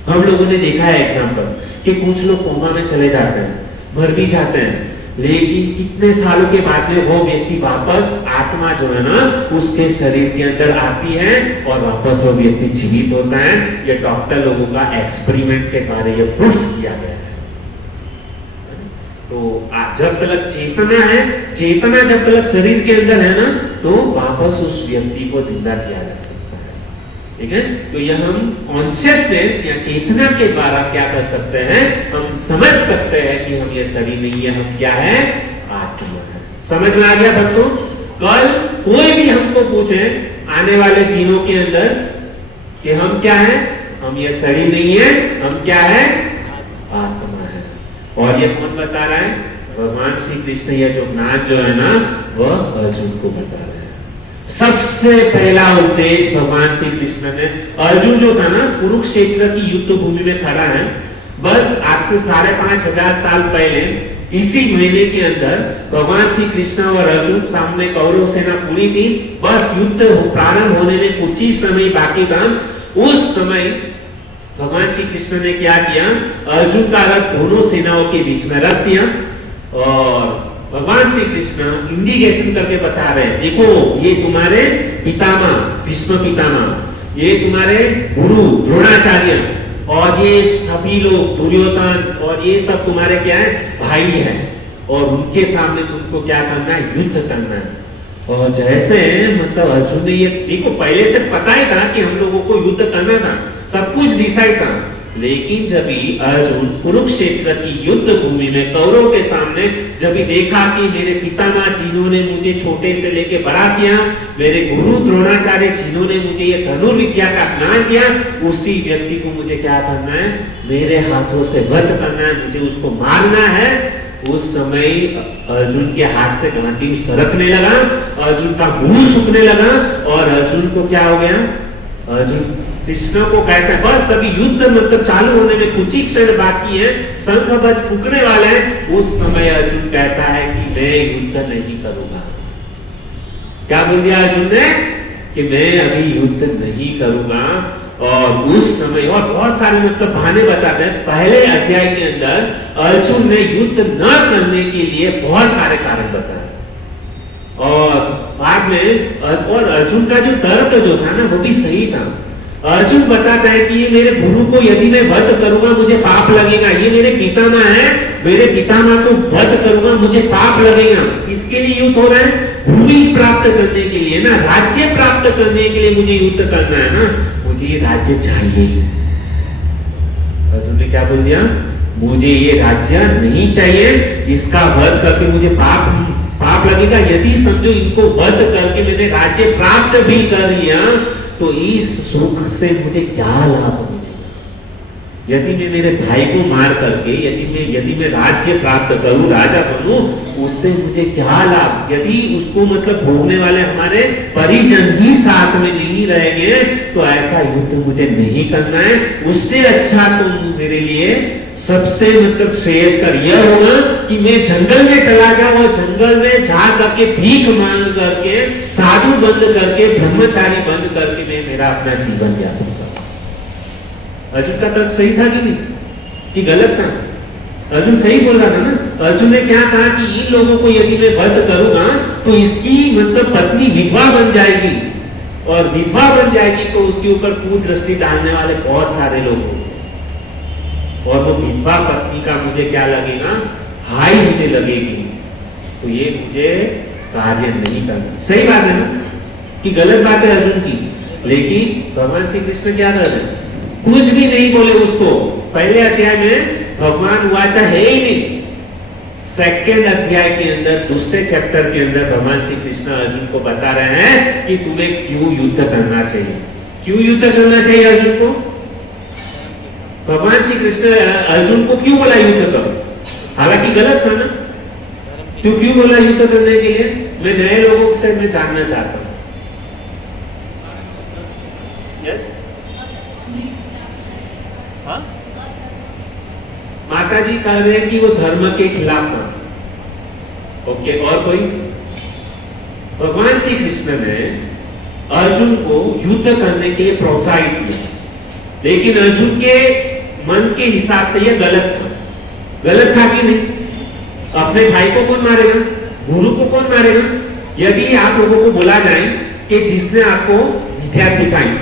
हम लोगों ने देखा है एग्जाम्पल कि कुछ लोग कोमा में चले जाते हैं, मर भी जाते हैं, लेकिन कितने सालों के बाद में वो व्यक्ति वापस आत्मा जो है ना उसके शरीर के अंदर आती है और वापस वो व्यक्ति जीवित होता है। ये डॉक्टर लोगों का एक्सपेरिमेंट के द्वारा ये प्रूफ किया गया है। तो जब तक चेतना है, चेतना जब तक शरीर के अंदर है ना तो वापस उस व्यक्ति को जिंदा किया जा सकता है। ठीक है, तो यह हम कॉन्शियसनेस या चेतना के द्वारा क्या कर सकते हैं, हम समझ सकते हैं कि हम ये शरीर नहीं है, हम क्या है, आत्मा है। समझ में आ गया बच्चों? कल कोई भी हमको पूछे आने वाले दिनों के अंदर कि हम क्या है, हम ये शरीर नहीं है, हम क्या है, आत्मा है। और ये कौन बता रहा है? भगवान श्री कृष्ण। ये जो ज्ञान जो है ना वह अर्जुन को बता रहे हैं। सबसे पहला उपदेश भगवान श्री कृष्ण ने, अर्जुन जो था ना कुरुक्षेत्र की युद्ध भूमि में खड़ा है, बस आज से 5,500 साल पहले इसी महीने के अंदर भगवान श्री कृष्ण और अर्जुन सामने कौरव सेना पूरी थी, बस युद्ध प्रारंभ होने में कुछ ही समय बाकी था। उस समय भगवान श्री कृष्ण ने क्या किया, अर्जुन का रथ दोनों सेनाओं के बीच में रख दिया और भगवान श्री कृष्ण इंडिकेशन करके बता रहे हैं, देखो ये तुम्हारे पितामह भीष्म पितामह, ये तुम्हारे गुरु द्रोणाचार्य और ये सभी लोग दुर्योधन और ये सब तुम्हारे क्या है, भाई है, और उनके सामने तुमको क्या करना है, युद्ध करना है। और जैसे मतलब अर्जुन ने ये देखो पहले से पता ही था कि हम लोगों को युद्ध करना था, सब कुछ डिसाइड था, लेकिन जब भी अर्जुन कुरुक्षेत्र की युद्ध भूमि में कौरव के सामने जब भी देखा कि मेरे पितामह जिन्होंने मुझे छोटे से लेके बड़ा किया, मेरे गुरु द्रोणाचार्य जिन्होंने मुझे ये धनुर्विद्या का ज्ञान दिया, उसी व्यक्ति को मुझे क्या करना है, मेरे हाथों से वध करना है, मुझे उसको मारना है। उस समय अर्जुन के हाथ से घाटी सरकने लगा, अर्जुन का मुंह सूखने लगा और अर्जुन को क्या हो गया, अर्जुन कृष्ण को कहता है बस अभी युद्ध मतलब चालू होने में कुछ ही क्षण बाकी है, शंख बज फूकने वाले हैं। उस समय अर्जुन कहता है कि मैं युद्ध नहीं करूंगा। क्या बोल दिया अर्जुन ने कि मैं अभी युद्ध नहीं करूंगा। और उस समय और बहुत सारे मतलब बहाने बताते हैं। पहले अध्याय के अंदर अर्जुन ने युद्ध न करने के लिए बहुत सारे कारण बताए और बाद में और अर्जुन का जो तर्क जो था ना वो भी सही था। अर्जुन बताता है कि ये मेरे गुरु को यदि मैं वध करूंगा मुझे पाप लगेगा, ये मेरे पितामह है, मेरे पितामह को वध करूंगा मुझे पाप लगेगा। किसके लिए युद्ध हो रहा है, भूमि प्राप्त करने के लिए ना, राज्य प्राप्त करने के लिए मुझे युद्ध करना है ना, मुझे ये राज्य चाहिए। अर्जुन ने क्या बोल दिया, मुझे ये राज्य नहीं चाहिए, इसका वध करके मुझे पाप लगेगा। यदि समझो इनको वध करके मैंने राज्य प्राप्त भी कर लिया तो इस सुख से मुझे क्या लाभ मिलेगा। यदि मैं मेरे भाई को मार करके यदि मैं राज्य प्राप्त करूं, राजा बनूं, उससे मुझे क्या लाभ। यदि उसको मतलब भोगने वाले हमारे परिजन ही साथ में नहीं रहेंगे तो ऐसा युद्ध मुझे नहीं करना है। उससे अच्छा तो मेरे लिए सबसे मतलब श्रेयस्कर यह होगा कि मैं जंगल में चला जाऊं और जंगल में जा करके भीख मांग करके, साधु बंद करके, ब्रह्मचारी बंद करके मैं मेरा अपना जीवन यापन करूं। अर्जुन का तर्क सही था कि नहीं, कि गलत था? अर्जुन सही बोल रहा था ना। अर्जुन ने क्या कहा कि इन लोगों को यदि मैं वध करूंगा तो इसकी मतलब पत्नी विधवा बन जाएगी, और विधवा बन जाएगी तो उसके ऊपर कुदृष्टि डालने वाले बहुत सारे लोग होंगे, और वो विधवा पत्नी का मुझे क्या लगेगा, हाई मुझे लगेगी। तो ये मुझे कार्य नहीं करना। सही बात है ना, कि गलत बात है अर्जुन की, लेकिन भगवान श्री कृष्ण क्या कर रहे हैं, कुछ भी नहीं बोले उसको। पहले अध्याय में भगवान वाचा है ही नहीं, सेकेंड अध्याय के अंदर दूसरे चैप्टर के अंदर भगवान श्री कृष्ण अर्जुन को बता रहे हैं कि तुम्हें क्यों युद्ध करना चाहिए। क्यों युद्ध करना चाहिए अर्जुन को? भगवान श्री कृष्ण अर्जुन को क्यों बोला युद्ध करो, हालांकि गलत था ना, तो क्यों बोला युद्ध करने के लिए? मैं नए लोगों से मैं जानना चाहता हूं। यस, हाँ माता जी कह रहे हैं कि वो धर्म के खिलाफ था। ओके, और कोई? भगवान श्री कृष्ण ने अर्जुन को युद्ध करने के लिए प्रोत्साहित किया, लेकिन अर्जुन के मन के हिसाब से यह गलत था। गलत था कि नहीं? अपने भाई को कौन मारेगा? गुरु को कौन मारेगा? यदि आप लोगों को बोला जाए कि जिसने आपको विद्या सिखाई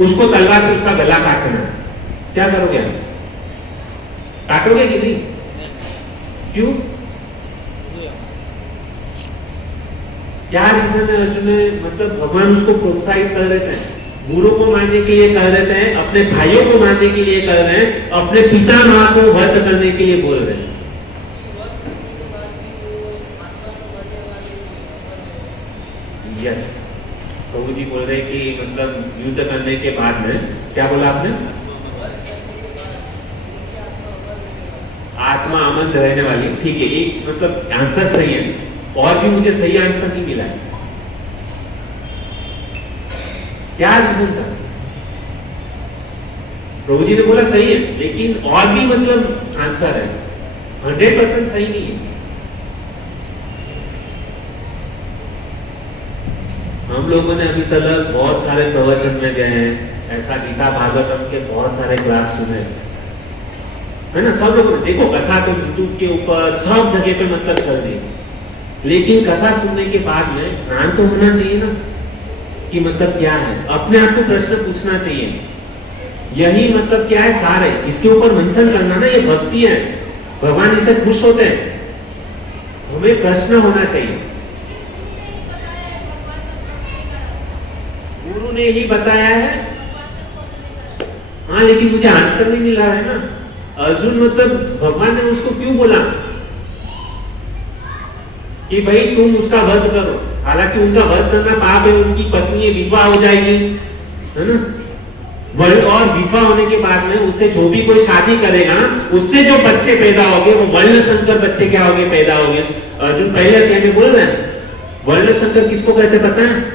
उसको तलवार से उसका गला काटना, क्या करोगे? काटोगे कि नहीं? क्यों? क्या रीजन है? अर्जुन ने मतलब भगवान उसको प्रोत्साहित कर देते हैं, गुरु को मानने के लिए कर देते हैं, अपने भाइयों को मानने के लिए कर रहे हैं, अपने पिता मां को वध करने के लिए बोल रहे हैं। यस, प्रभु जी बोल रहे हैं कि मतलब युद्ध करने के बाद में क्या बोला आपने? आत्मा अमन रहने वाली। ठीक है, एक मतलब आंसर सही है, और भी मुझे सही आंसर नहीं मिला है। क्या रीजन था? प्रभु जी ने बोला सही है, लेकिन और भी मतलब आंसर है, 100% सही नहीं है। हम लोगों ने अभी तक बहुत सारे प्रवचन में गए हैं, ऐसा गीता भागवतम के बहुत सारे क्लास सुने, है ना? सब लोगों ने देखो, कथा तो यूट्यूब के ऊपर सब जगह पे मतलब चल रही है, लेकिन कथा सुनने के बाद में ज्ञान तो होना चाहिए ना कि मतलब क्या है। अपने आप को प्रश्न पूछना चाहिए, यही मतलब क्या है सार है, इसके ऊपर मंथन करना ना, ये भक्ति है, भगवान इसे खुश होते हैं। हमें प्रश्न होना चाहिए। गुरु ने ही बताया है, हाँ, लेकिन मुझे आंसर नहीं मिला है ना। अर्जुन मतलब भगवान ने उसको क्यों बोला कि भाई तुम उसका वध करो, हालांकि उनका वध करना पाप है, उनकी पत्नी विधवा हो जाएगी, है ना? और विधवा होने के बाद में उससे जो भी कोई शादी करेगा ना, उससे जो बच्चे पैदा होंगे वो वर्ण संकर बच्चे क्या होंगे? पैदा होंगे। अर्जुन पहले अध्याय में बोल रहे हैं, वर्ण संकर किसको कहते पता है?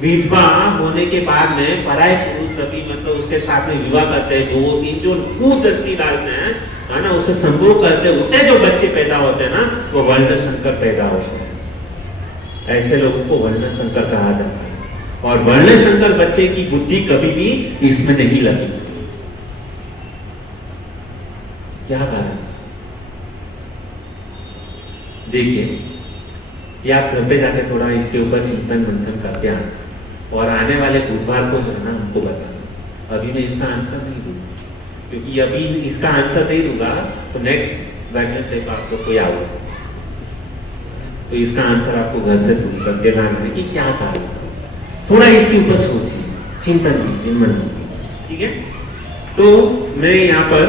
विधवा होने के बाद में पराय पुरुष सभी मतलब उसके साथ में विवाह करते हैं, दो तीन जो कुदृष्टि डालते हैं, है ना, उससे संभोग करते हैं, उससे जो बच्चे पैदा होते हैं ना, वो वर्ण संकर पैदा होते हैं। ऐसे लोगों को वर्ण संकर कहा जाता है। और वर्ण संकर बच्चे की बुद्धि कभी भी इसमें नहीं लगी। क्या कारण था? देखिए, ये आप घर पे जाके थोड़ा इसके ऊपर चिंतन मंथन करके आना, और आने वाले बुधवार को जो है ना हमको बताना। अभी मैं इसका आंसर नहीं दूंगा, क्योंकि अभी इसका आंसर नहीं दूंगा तो नेक्स्ट वेडनेसडे को आपको कोई आऊगा, तो इसका आंसर आपको घर से ढूंढ करके लाना है कि क्या कारण था। थोड़ा इसके ऊपर सोचिए, चिंतन कीजिए, मनन कीजिए, ठीक है? तो मैं यहाँ पर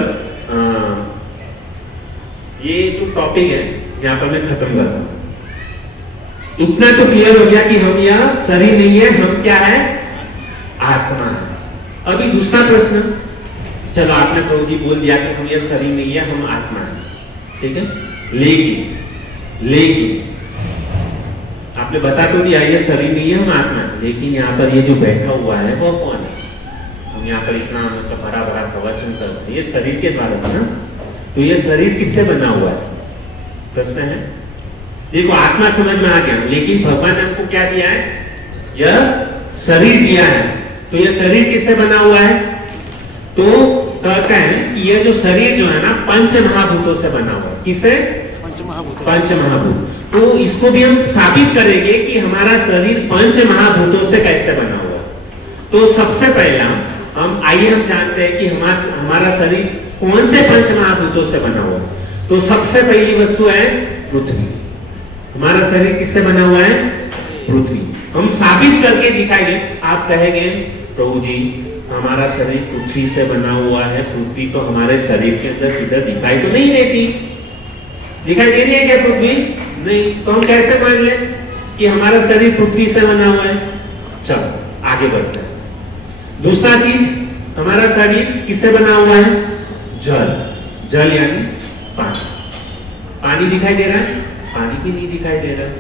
ये जो टॉपिक है यहाँ पर मैं खत्म करता हूँ। इतना तो क्लियर हो गया कि हम यह शरीर नहीं है, हम क्या है? आत्मा है। अभी दूसरा प्रश्न, चलो आपने प्रभु जी बोल दिया कि हम यह शरीर नहीं है, हम आत्मा है, ठीक है? लेकिन आपने बता तो दिया ये शरीर नहीं है, हम आत्मा है, लेकिन यहाँ पर ये जो बैठा हुआ है वो कौन है? हम यहाँ पर इतना मतलब बड़ा बड़ा प्रवचन करते हैं, ये शरीर के द्वारा है ना, तो ये शरीर किससे बना हुआ है? प्रश्न है। देखो, आत्मा समझ में आ गया, लेकिन भगवान ने हमको क्या दिया है? यह शरीर दिया है, तो यह शरीर किससे बना हुआ है? तो कहते हैं कि यह जो शरीर जो है ना पंच महाभूतों से बना हुआ है। किससे? पंच महाभूत। तो इसको भी हम साबित करेंगे कि हमारा शरीर पंच महाभूतों से कैसे बना हुआ है। तो सबसे पहला आइए हम जानते हैं कि हमारा शरीर कौन से पंच महाभूतों से बना हुआ है। तो सबसे पहली वस्तु है पृथ्वी। हमारा शरीर किससे बना हुआ है? पृथ्वी। हम साबित करके दिखाएंगे। आप कहेंगे प्रभु जी हमारा शरीर पृथ्वी से बना हुआ है, पृथ्वी तो हमारे शरीर के अंदर किधर दिखाई तो नहीं देती, दिखाई दे रही है क्या पृथ्वी? नहीं, तो हम कैसे मान ले कि हमारा शरीर पृथ्वी से बना हुआ है? चलो आगे बढ़ते हैं। दूसरा चीज, हमारा शरीर किससे बना हुआ है? जल। जल यानी पानी। पानी दिखाई दे रहा है? पानी भी नहीं दिखाई दे रहा है।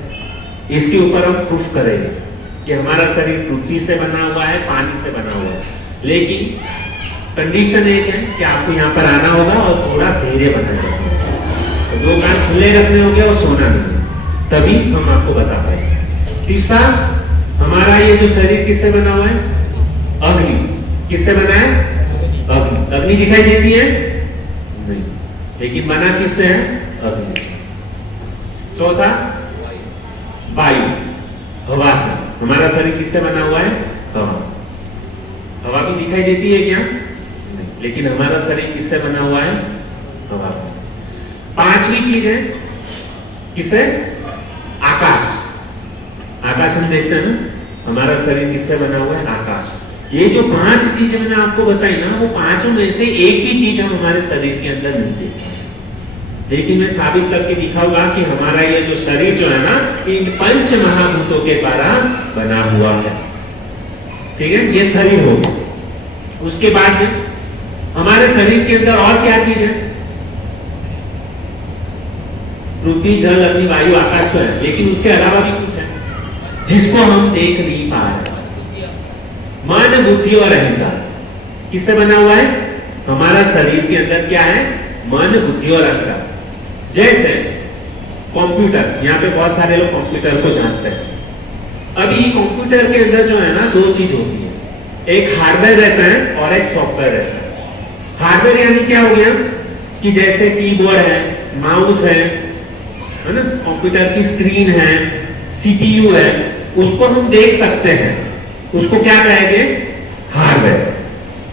इसके ऊपर हम प्रूफ करेंगे कि हमारा शरीर पृथ्वी से बना हुआ है, पानी से बना हुआ है। लेकिन कंडीशन एक है कि आपको यहाँ पर आना होगा और थोड़ा धैर्य बनाना होगा, तो 2 कान खुले रखने होंगे और सोना नहीं, तभी हम आपको बता पाएंगे। तीसरा, हमारा ये जो शरीर किससे बना हुआ है? अग्नि। किससे बना है? अग्नि। अग्नि दिखाई देती है? नहीं, लेकिन बना किससे है? अग्नि से। चौथा, वायु, हवा से। हमारा शरीर किससे बना हुआ है? हवा। हवा भी दिखाई देती है क्या? नहीं, लेकिन हमारा शरीर किससे बना हुआ है? हवा से। पांचवी चीज है किससे? आकाश। आकाश हम देखते हैं ना, हमारा शरीर किससे बना हुआ है? आकाश। ये जो 5 चीजें मैंने आपको बताई ना, वो 5 में से एक भी चीज हम हमारे शरीर के अंदर नहीं देखते, लेकिन मैं साबित करके दिखाऊंगा कि हमारा ये जो शरीर जो है ना, इन 5 महाभूतों के द्वारा बना हुआ है। ठीक है, ये शरीर हो गया। उसके बाद में हमारे शरीर के अंदर और क्या चीज है? पृथ्वी, जल, अग्नि, वायु, आकाश तो है, लेकिन उसके अलावा भी कुछ है जिसको हम देख नहीं पा रहे। मन, बुद्धि और अहंकार किससे बना हुआ है? हमारा शरीर के अंदर क्या है? मन, बुद्धि और अहंकार। जैसे कंप्यूटर, यहाँ पे बहुत सारे लोग कंप्यूटर को जानते हैं। अभी कंप्यूटर के अंदर जो है ना, 2 चीज होती है, एक हार्डवेयर रहता है और एक सॉफ्टवेयर रहता है। हार्डवेयर यानी क्या हो गया कि जैसे कीबोर्ड है, माउस है ना, कंप्यूटर की स्क्रीन है, सीपीयू है, उसको हम देख सकते हैं, उसको क्या कहेंगे? हार्डवेयर।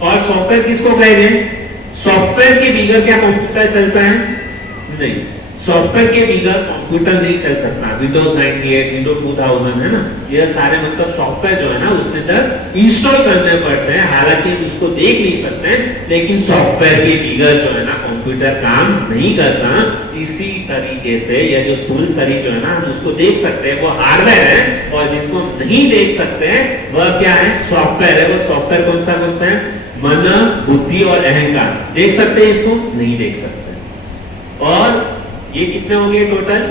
और सॉफ्टवेयर किसको कहेंगे? सॉफ्टवेयर के बगैर क्या कंप्यूटर चलता है? नहीं, सॉफ्टवेयर के बगैर कंप्यूटर नहीं चल सकता। विंडोज 98, विंडोज 2000 है ना, ये सारे मतलब सॉफ्टवेयर जो है ना, उसके अंदर इंस्टॉल करने पड़ते हैं। हालांकि उसको देख नहीं सकते हैं, लेकिन सॉफ्टवेयर के बगैर जो है ना, कंप्यूटर काम नहीं करता। इसी तरीके से यह जो स्थूल शरीर जो है ना, हम उसको देख सकते हैं, वो हार्डवेयर है, और जिसको हम नहीं देख सकते हैं वह क्या है? सॉफ्टवेयर है। वो सॉफ्टवेयर कौन सा है? मन, बुद्धि और अहंकार। देख सकते हैं इसको? नहीं देख सकते। और ये कितने हो गए टोटल?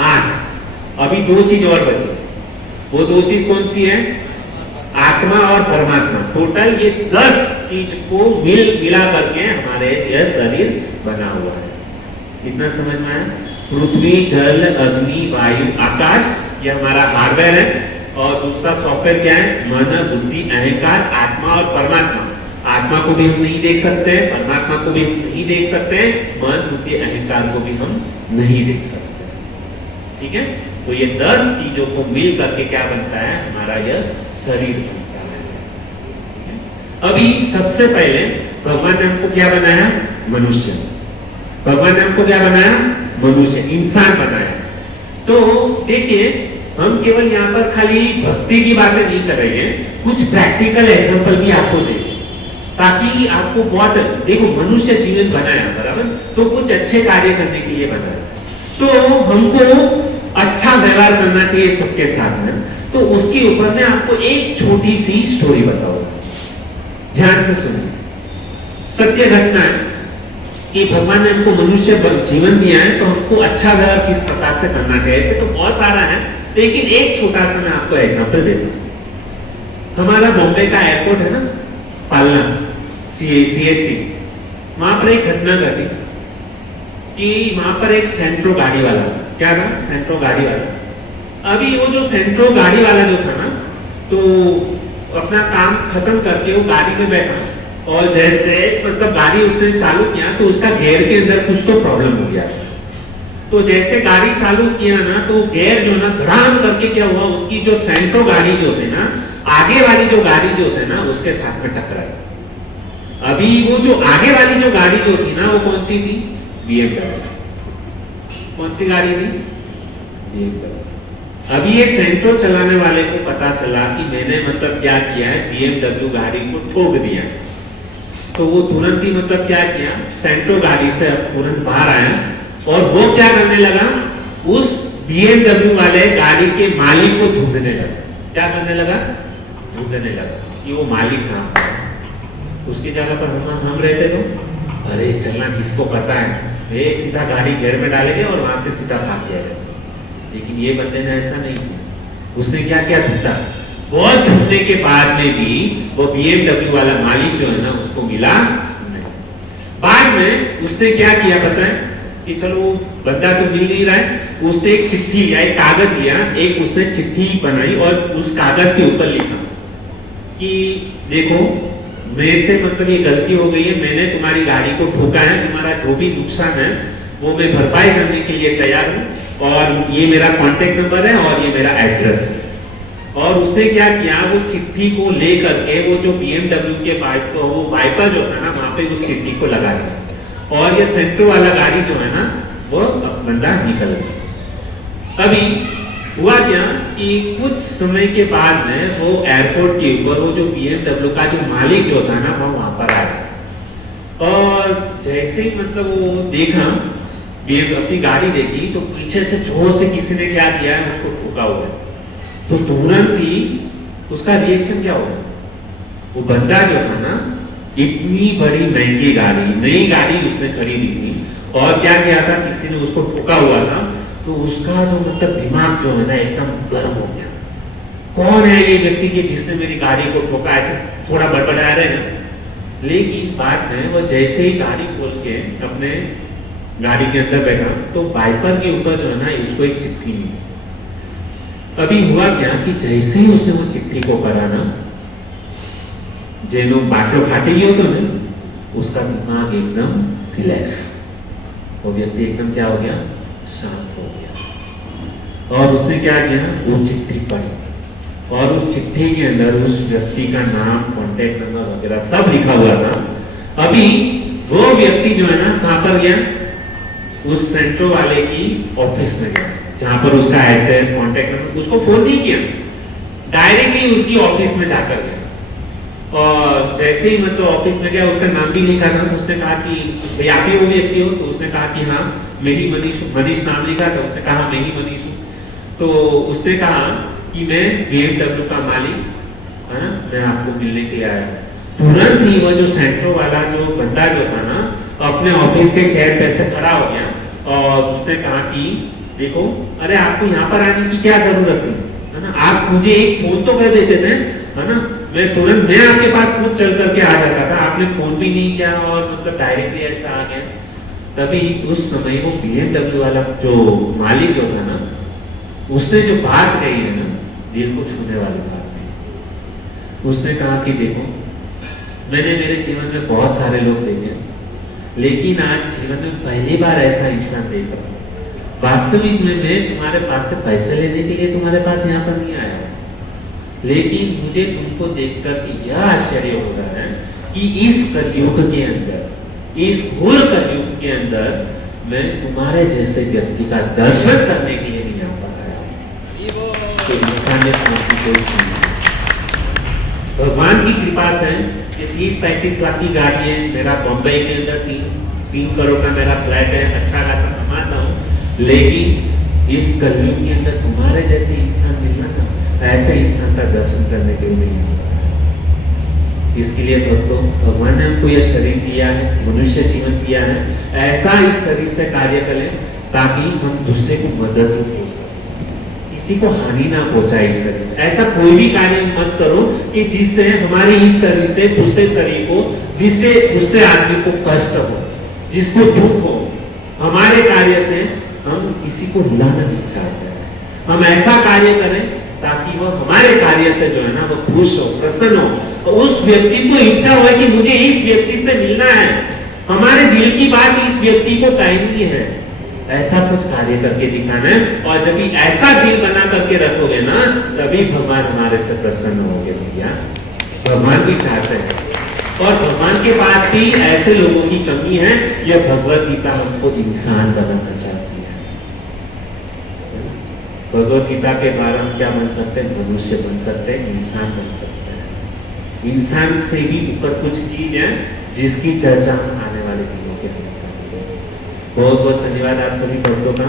8। अभी 2 चीज और बची। वो 2 चीज कौन सी है? आत्मा और परमात्मा। टोटल ये 10 चीज को मिला करके हमारे यह शरीर बना हुआ है। इतना समझ में आया? पृथ्वी, जल, अग्नि, वायु, आकाश, ये हमारा हार्डवेयर है। और दूसरा सॉफ्टवेयर क्या है? मन, बुद्धि, अहंकार, आत्मा और परमात्मा। आत्मा को भी हम नहीं देख सकते हैं, परमात्मा को भी हम नहीं देख सकते हैं, मन, बुद्धि, अहंकार को भी हम नहीं देख सकते। ठीक है, तो ये 10 चीजों को मिल करके क्या बनता है? हमारा यह शरीर बनता है। अभी सबसे पहले भगवान ने हमको क्या बनाया? मनुष्य। भगवान ने हमको क्या बनाया? मनुष्य, इंसान बनाया। तो देखिए, हम केवल यहाँ पर खाली भक्ति की बातें नहीं करेंगे, कुछ प्रैक्टिकल एग्जांपल भी आपको देंगे, ताकि आपको बहुत, देखो मनुष्य जीवन बनाया बराबर, तो कुछ अच्छे कार्य करने के लिए बनाया, तो हमको अच्छा व्यवहार करना चाहिए सबके साथ में। तो उसके ऊपर मैं आपको एक छोटी सी स्टोरी बताऊंगा, ध्यान से सुनिए। सत्य घटना है कि भगवान ने हमको मनुष्य जीवन दिया है, तो हमको अच्छा व्यवहार किस प्रकार से करना चाहिए। ऐसे तो बहुत सारा है, लेकिन एक छोटा सा मैं आपको एग्जांपल देता हूं। हमारा बॉम्बे का एयरपोर्ट है ना, पालना, CST, वहां पर एक घटना घटी कि वहां पर एक सेंट्रो गाड़ी वाला, क्या था? सेंट्रो गाड़ी वाला। अभी वो जो सेंट्रो गाड़ी वाला जो था ना, तो अपना काम खत्म करके वो गाड़ी में बैठा, और जैसे मतलब गाड़ी उसने चालू किया, तो उसका गियर के अंदर कुछ तो प्रॉब्लम हो गया। तो जैसे गाड़ी चालू किया ना, तो गियर जो ना धड़ाम करके क्या हुआ, उसकी जो सेंट्रो गाड़ी जो थे ना, आगे वाली जो गाड़ी जो थे ना, उसके साथ में टकराई। अभी वो जो आगे वाली जो गाड़ी जो थी ना, वो कौन सी थी? BMW। कौन सी गाड़ी थी? BMW। अभी ये सेंट्रो चलाने वाले को पता चला कि मैंने मतलब क्या किया है, BMW गाड़ी को ठोक दिया। तो वो तुरंत ही मतलब क्या किया, सेंट्रो गाड़ी से तुरंत बाहर आया, और वो क्या करने लगा, उस BMW वाले गाड़ी के मालिक को ढूंढने लगा। क्या करने लगा? ढूंढने लगा कि वो मालिक कहां पर। उसकी जगह पर हम रहते तो अरे चलना, किसको पता है, ये सीधा गाड़ी घेर में डालेंगे और वहां से सीधा भाग जाएगा। लेकिन ये बंदे ने ऐसा नहीं किया। उसने क्या किया? ढूंढा, बहुत ढूंढने के बाद में भी वो BMW वाला मालिक जो है ना उसको मिला नहीं। बाद में उसने क्या किया बताएं कि चलो बंदा तो मिल नहीं रहा है, उसने एक चिट्ठी लिया, एक कागज लिया, एक उसने चिट्ठी बनाई और उस कागज के ऊपर लिखा कि देखो मेरे से मतलब ये गलती हो गई है, मैंने तुम्हारी गाड़ी को ठोका है, तुम्हारा जो भी नुकसान है वो मैं भरपाई करने के लिए तैयार हूँ और ये मेरा कांटेक्ट नंबर है और ये मेरा एड्रेस है। और उसने क्या किया, वो चिट्ठी को लेकर के वो जो BMW के वो वाइपर जो था ना वहां पे उस चिट्ठी को लगा दिया और ये सेंट्रो वाला गाड़ी जो है ना वो बंदा निकल गया। अभी हुआ क्या कि कुछ समय के बाद में वो एयरपोर्ट के ऊपर वो जो BMW का जो मालिक जो था ना वो वहां पर आया और जैसे ही मतलब वो देखा अपनी गाड़ी देखी तो पीछे से जोर से किसी ने क्या किया है उसको ठोका हुआ है। तो तुरंत ही उसका रिएक्शन क्या हुआ, वो बंदा जो था ना इतनी बड़ी महंगी गाड़ी, नई गाड़ी उसने खरीदी थी और क्या किया था किसी ने उसको ठोका हुआ था, तो उसका जो मतलब दिमाग जो है ना एकदम गर्म हो गया। कौन है ये व्यक्ति कि जिसने मेरी गाड़ी को ठोका, ऐसे थोड़ा बड़बड़ा रहे हैं। लेकिन बाद में वो जैसे ही गाड़ी खोल के अपने गाड़ी के अंदर बैठा तो वाइपर के ऊपर जो है ना उसको एक चिट्ठी मिली। अभी हुआ क्या कि जैसे ही उसने वो चिट्ठी को पढ़ा ना, जेनो बाटो फाटी गयो तो ना उसका दिमाग एकदम रिलैक्स, वो व्यक्ति एकदम क्या हो गया, शांत हो गया। और उसने क्या किया, वो चिट्ठी पढ़ी और उस चिट्ठी के अंदर उस व्यक्ति का नाम, कांटेक्ट नंबर वगैरह सब लिखा हुआ था। अभी वो व्यक्ति जो है ना कहां पर गया, उस सेंट्रो वाले की ऑफिस में गया जहां पर उसका एड्रेस, कांटेक्ट नंबर, उसको फोन नहीं किया, डायरेक्टली उसकी ऑफिस में जाकर गया और जैसे ही मतलब ऑफिस में गया उसका नाम भी लिखा था। उसने कहा कि भाई आप ही वो व्यक्ति हो, तो उसने कहा कि हाँ मैं ही मनीष नाम लिखा था। उसने कहा मैं ही मनीष हूँ। तो उसने कहा कि मैं BMW का मालिक है ना, मैं आपको मिलने के लिए आया। तुरंत ही वो जो सेंट्रो वाला जो बंदा जो था ना अपने ऑफिस के चेयर पे से खड़ा हो गया और उसने कहा कि देखो, अरे आपको यहाँ पर आने की क्या जरूरत थी, है ना, आप मुझे एक फोन तो कर देते थे, है ना, मैं तुरंत मैं आपके पास खुद चल करके आ जाता था, आपने फोन भी नहीं किया और मतलब डायरेक्टली ऐसा आ गया। तभी उस समय वो BMW वाला जो मालिक जो था ना उसने जो बात कही है ना दिल को छूने वाली बात थी। उसने कहा कि देखो मैंने मेरे जीवन में बहुत सारे लोग देखे, लेकिन आज जीवन में पहली बार ऐसा इंसान देख रहा हूं। वास्तविक में मैं तुम्हारे पास से पैसे लेने के लिए तुम्हारे पास यहाँ पर नहीं आया, लेकिन मुझे तुमको देखकर यह आश्चर्य हो रहा है कि इस कलयुग के अंदर, इस घोर कलयुग के अंदर मैं तुम्हारे जैसे व्यक्ति का दर्शन करने के लिए भी यहाँ पर आया हूँ। तो इंसानियत की कोई चीज नहीं। भगवान की कृपा से ये 30-35 लाख की गाड़ी है, मेरा बॉम्बे के अंदर 3 करोड़ का मेरा फ्लैट है, अच्छा खासा कमाता हूँ, लेकिन इस कलयुग के अंदर तुम्हारे जैसे इंसान मिलना ना, ऐसे इंसान का दर्शन करने के लिए नहीं। इसके लिए भक्तों भगवान ने हमको यह शरीर दिया है, मनुष्य जीवन दिया है, ऐसा इस शरीर से कार्य करें ताकि हम दूसरे को मदद हो सके, किसी को हानि ना पहुंचाए इस शरीर से। ऐसा कोई भी कार्य मत करो कि जिससे हमारे इस शरीर से दूसरे शरीर को, जिससे दूसरे आदमी को कष्ट हो, जिसको दुख हो। हमारे कार्य से हम किसी को रुलाना नहीं चाहते हैं, हम ऐसा कार्य करें ताकि वो हमारे कार्य से जो है ना वो खुश हो, प्रसन्न हो, और उस व्यक्ति को इच्छा हो कि मुझे इस व्यक्ति से मिलना है, हमारे दिल की बात इस व्यक्ति को कहनी है। ऐसा कुछ कार्य करके दिखाना है, और जब भी ऐसा दिल बना करके रखोगे ना तभी भगवान हमारे से प्रसन्न होंगे। भैया भगवान भी चाहते हैं, और भगवान के पास भी ऐसे लोगों की कमी है। यह भगवत गीता हमको इंसान बनाना चाहती है। भगवत गीता के द्वारा हम क्या बन सकते हैं, मनुष्य बन सकते हैं, इंसान बन सकते हैं। इंसान से भी ऊपर कुछ चीज है जिसकी चर्चा हम आने वाले दिनों के अंदर करेंगे। बहुत बहुत धन्यवाद आप सभी भक्तों का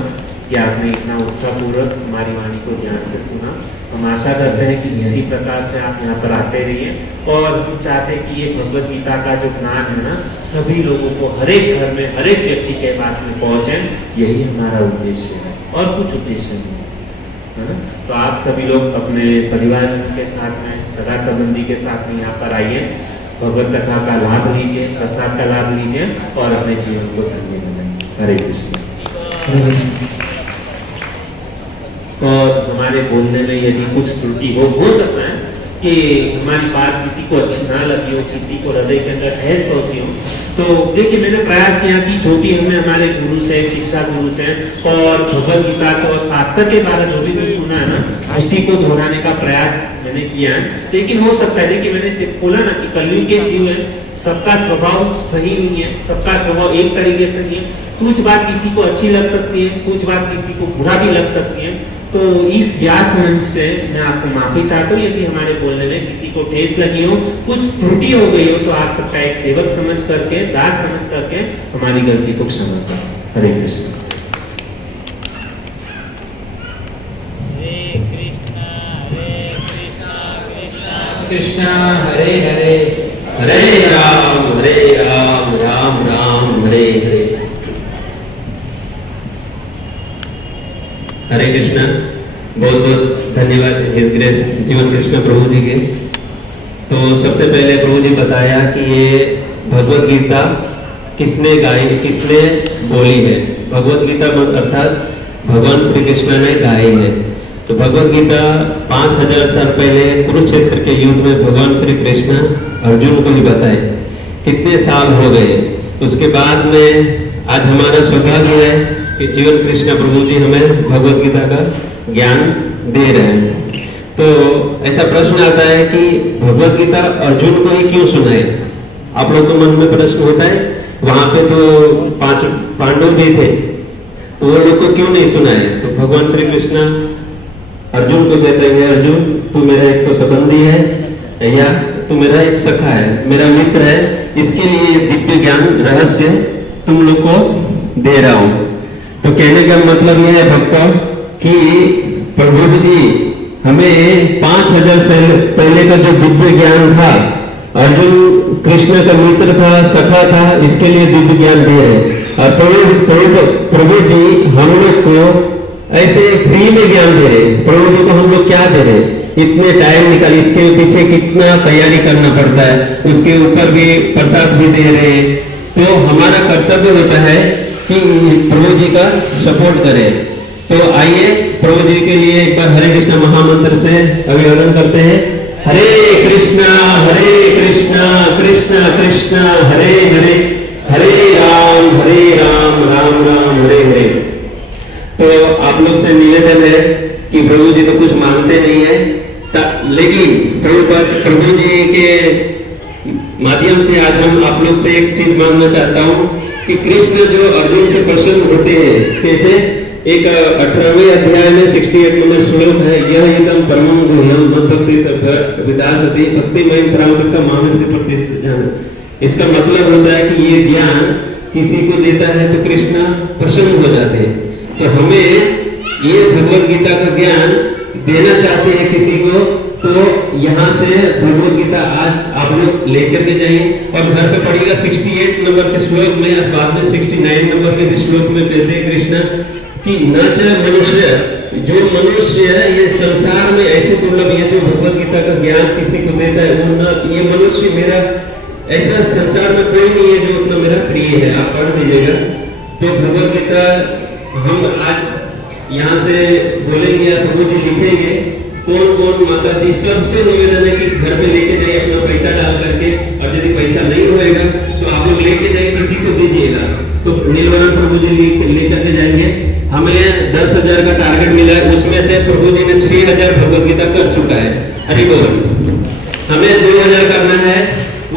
कि आपने इतना उत्साहपूर्वक हमारी वाणी को ध्यान से सुना। हम आशा करते हैं कि इसी प्रकार से आप यहाँ पर आते रहिए, और हम चाहते हैं कि ये भगवत गीता का जो ज्ञान है ना सभी लोगों को, हर एक घर में, हर एक व्यक्ति के पास में पहुंचे। यही हमारा उद्देश्य है, और कुछ उद्देश्य नहीं। है ना। तो आप सभी लोग अपने परिवारजन के साथ में, सगा संबंधी के साथ में यहाँ पर आइए, भगवत कथा का लाभ लीजिए, प्रसाद का लाभ लीजिए और अपने जीवन को धन्य बनाइए। हरे कृष्ण। और हमारे बोलने में यदि कुछ त्रुटि हो सकता है कि हमारी बात किसी को अच्छी ना लगी हो, किसी को हृदय के अंदर ठेस पहुंची हो, तो देखिए मैंने प्रयास किया कि जो भी हमने हमारे गुरु से, शिक्षा गुरु से और भगवत गीता से और शास्त्र के द्वारा जो भी कुछ सुना है ना, उसी को दोहराने का प्रयास मैंने किया है। लेकिन हो सकता है, देखिए मैंने बोला ना कि कलयुग के जीव है, सबका स्वभाव सही नहीं है, सबका स्वभाव एक तरीके से नहीं है। कुछ बात किसी को अच्छी लग सकती है, कुछ बात किसी को बुरा भी लग सकती है। तो इस व्यास मंच से मैं आपको माफी चाहता हूँ यदि हमारे बोलने में किसी को ठेस लगी हो, कुछ त्रुटि हो गई हो, तो आप सबका एक सेवक समझ करके, दास समझ करके हमारी गलती को क्षमा करें। हरे कृष्ण। कृष्णा हरे हरे, हरे राम राम राम हरे हरे। हरे कृष्णा। बहुत बहुत धन्यवाद हिज ग्रेस जीवन कृष्ण प्रभु जी के। तो सबसे पहले प्रभु जी बताया कि ये भगवत गीता किसने गाई, किसने बोली है। भगवत गीता अर्थात भगवान श्री कृष्ण ने गाई है। तो भगवत गीता 5000 साल पहले कुरुक्षेत्र के युद्ध में भगवान श्री कृष्ण अर्जुन को ही बताए। कितने साल हो गए, उसके बाद में आज हमारा सौभाग्य है कि जीवन कृष्ण प्रभु जी हमें भगवत गीता का ज्ञान दे रहे हैं। तो ऐसा प्रश्न आता है कि भगवत गीता अर्जुन को ही क्यों सुनाए। आप लोग को मन में प्रश्न होता है, वहां पे तो 5 पांडव भी थे, तो वो लोग को क्यों नहीं सुनाए। तो भगवान श्री कृष्ण अर्जुन को कहते हैं, अर्जुन तू मेरा एक तो संबंधी है या तू मेरा एक सखा है, मेरा मित्र है, इसके लिए दिव्य ज्ञान रहस्य तुम लोग को दे रहा हूं। तो कहने का मतलब यह है भक्तों कि प्रभु जी हमें 5000 साल पहले का जो दिव्य ज्ञान था, अर्जुन कृष्ण का मित्र था, सखा था, इसके लिए दिव्य ज्ञान दे रहे। और प्रभु जी हम लोग को ऐसे फ्री में ज्ञान दे रहे। प्रभु जी को हम लोग क्या दे रहे, इतने टाइम निकाल, इसके पीछे कितना तैयारी करना पड़ता है, उसके ऊपर भी प्रसाद भी दे रहे। तो हमारा कर्तव्य होता है कि प्रभु जी का सपोर्ट करें। तो आइए प्रभु जी के लिए एक बार हरे कृष्णा महामंत्र से अभिवादन करते हैं। हरे कृष्णा कृष्णा कृष्णा हरे हरे, हरे राम राम राम हरे हरे। तो आप लोग से निवेदन है कि प्रभु जी तो कुछ मांगते नहीं है, लेकिन प्रभु जी के माध्यम से आज हम आप लोग से एक चीज मांगना चाहता हूँ कि कृष्ण जो अर्जुन से प्रसन्न होते हैं, कैसे एक 18वें अध्याय में 68 नंबर श्लोक है, यह एकदम परमं गुह्यम मद्भक्ति विदासति भक्तिमय प्रावृत्त मानस प्रतिष्ठान। इसका मतलब होता है कि ये ज्ञान किसी को देता है तो कृष्ण प्रसन्न हो जाते हैं। तो हमें ये भगवत गीता का ज्ञान देना चाहते हैं किसी को, तो यहाँ से भगवत गीता आज आप लोग लेकर के जाइए और घर पे पढ़िएगा। 68 नंबर के श्लोक में, बाद में 69 नंबर के श्लोक में कहते हैं कृष्ण कि न च मनुष्य, जो मनुष्य है ये संसार में ऐसे दुर्लभ, ये जो भगवत गीता का ज्ञान किसी को देता है वो न, ये मनुष्य मेरा ऐसा संसार में कोई नहीं है जो उतना मेरा प्रिय है। आप पढ़ लीजिएगा। तो भगवत गीता हम आज यहाँ से बोलेंगे या प्रभु जी लिखेंगे, कौन कौन माता जी, सबसे निवेदन है कि घर पे लेके जाइए अपना पैसा डाल करके, और यदि पैसा नहीं होएगा तो आप लोग लेके जाइए, किसी को दीजिएगा। तो नीलवरण प्रभु जी लेकर के जाएंगे। हमें 10,000 का टारगेट मिला है, उसमें से प्रभु जी ने 6,000 भगवत गीता कर चुका है। हरि बोल। हमें 2,000 करना है,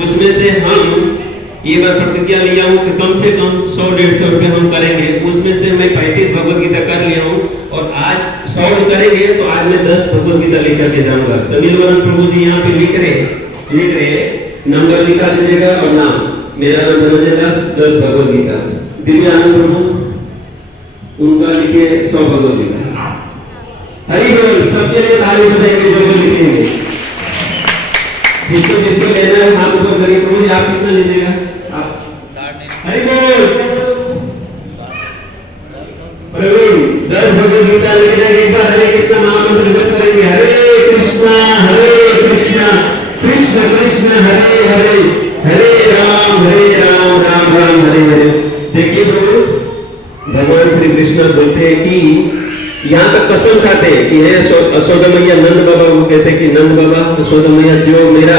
उसमें से हम ये बार प्रतिज्ञा लिया हूँ कि कम से कम 100-150 रुपए हम करेंगे। उसमें से मैं 35 भगवत गीता कर लिया हूँ और आज 100 करेंगे तो आज मैं 10 भगवत गीता लेकर के जाऊंगा। तो नीलवरण प्रभु जी यहाँ पे लिख रहे नंबर लिखा दीजिएगा और नाम, मेरा नाम धनंजय दास, 10 भगवत गीता। दिव्य आनंद प्रभु उनका लिखिए 100 भगवत गीता। हरि बोल। सबके लिए ताली बजाएंगे जो लिखेंगे। जिसको जिसको लेना है हाथ ऊपर करिए। प्रभु जी आप कितना लीजिएगा? हरि बोल। प्रवीण 10 भगवत गीता लिखने के बाद हरे कृष्ण कृष्ण हरे हरे हरे राम राम राम हरे हरे। देखिए प्रभु भगवान श्री कृष्ण बोलते हैं कि यहाँ तक कसम खाते हैं कि हे यशोदा मैया, नंद बाबा को कहते हैं कि नंद बाबा, यशोदा मैया, जो मेरा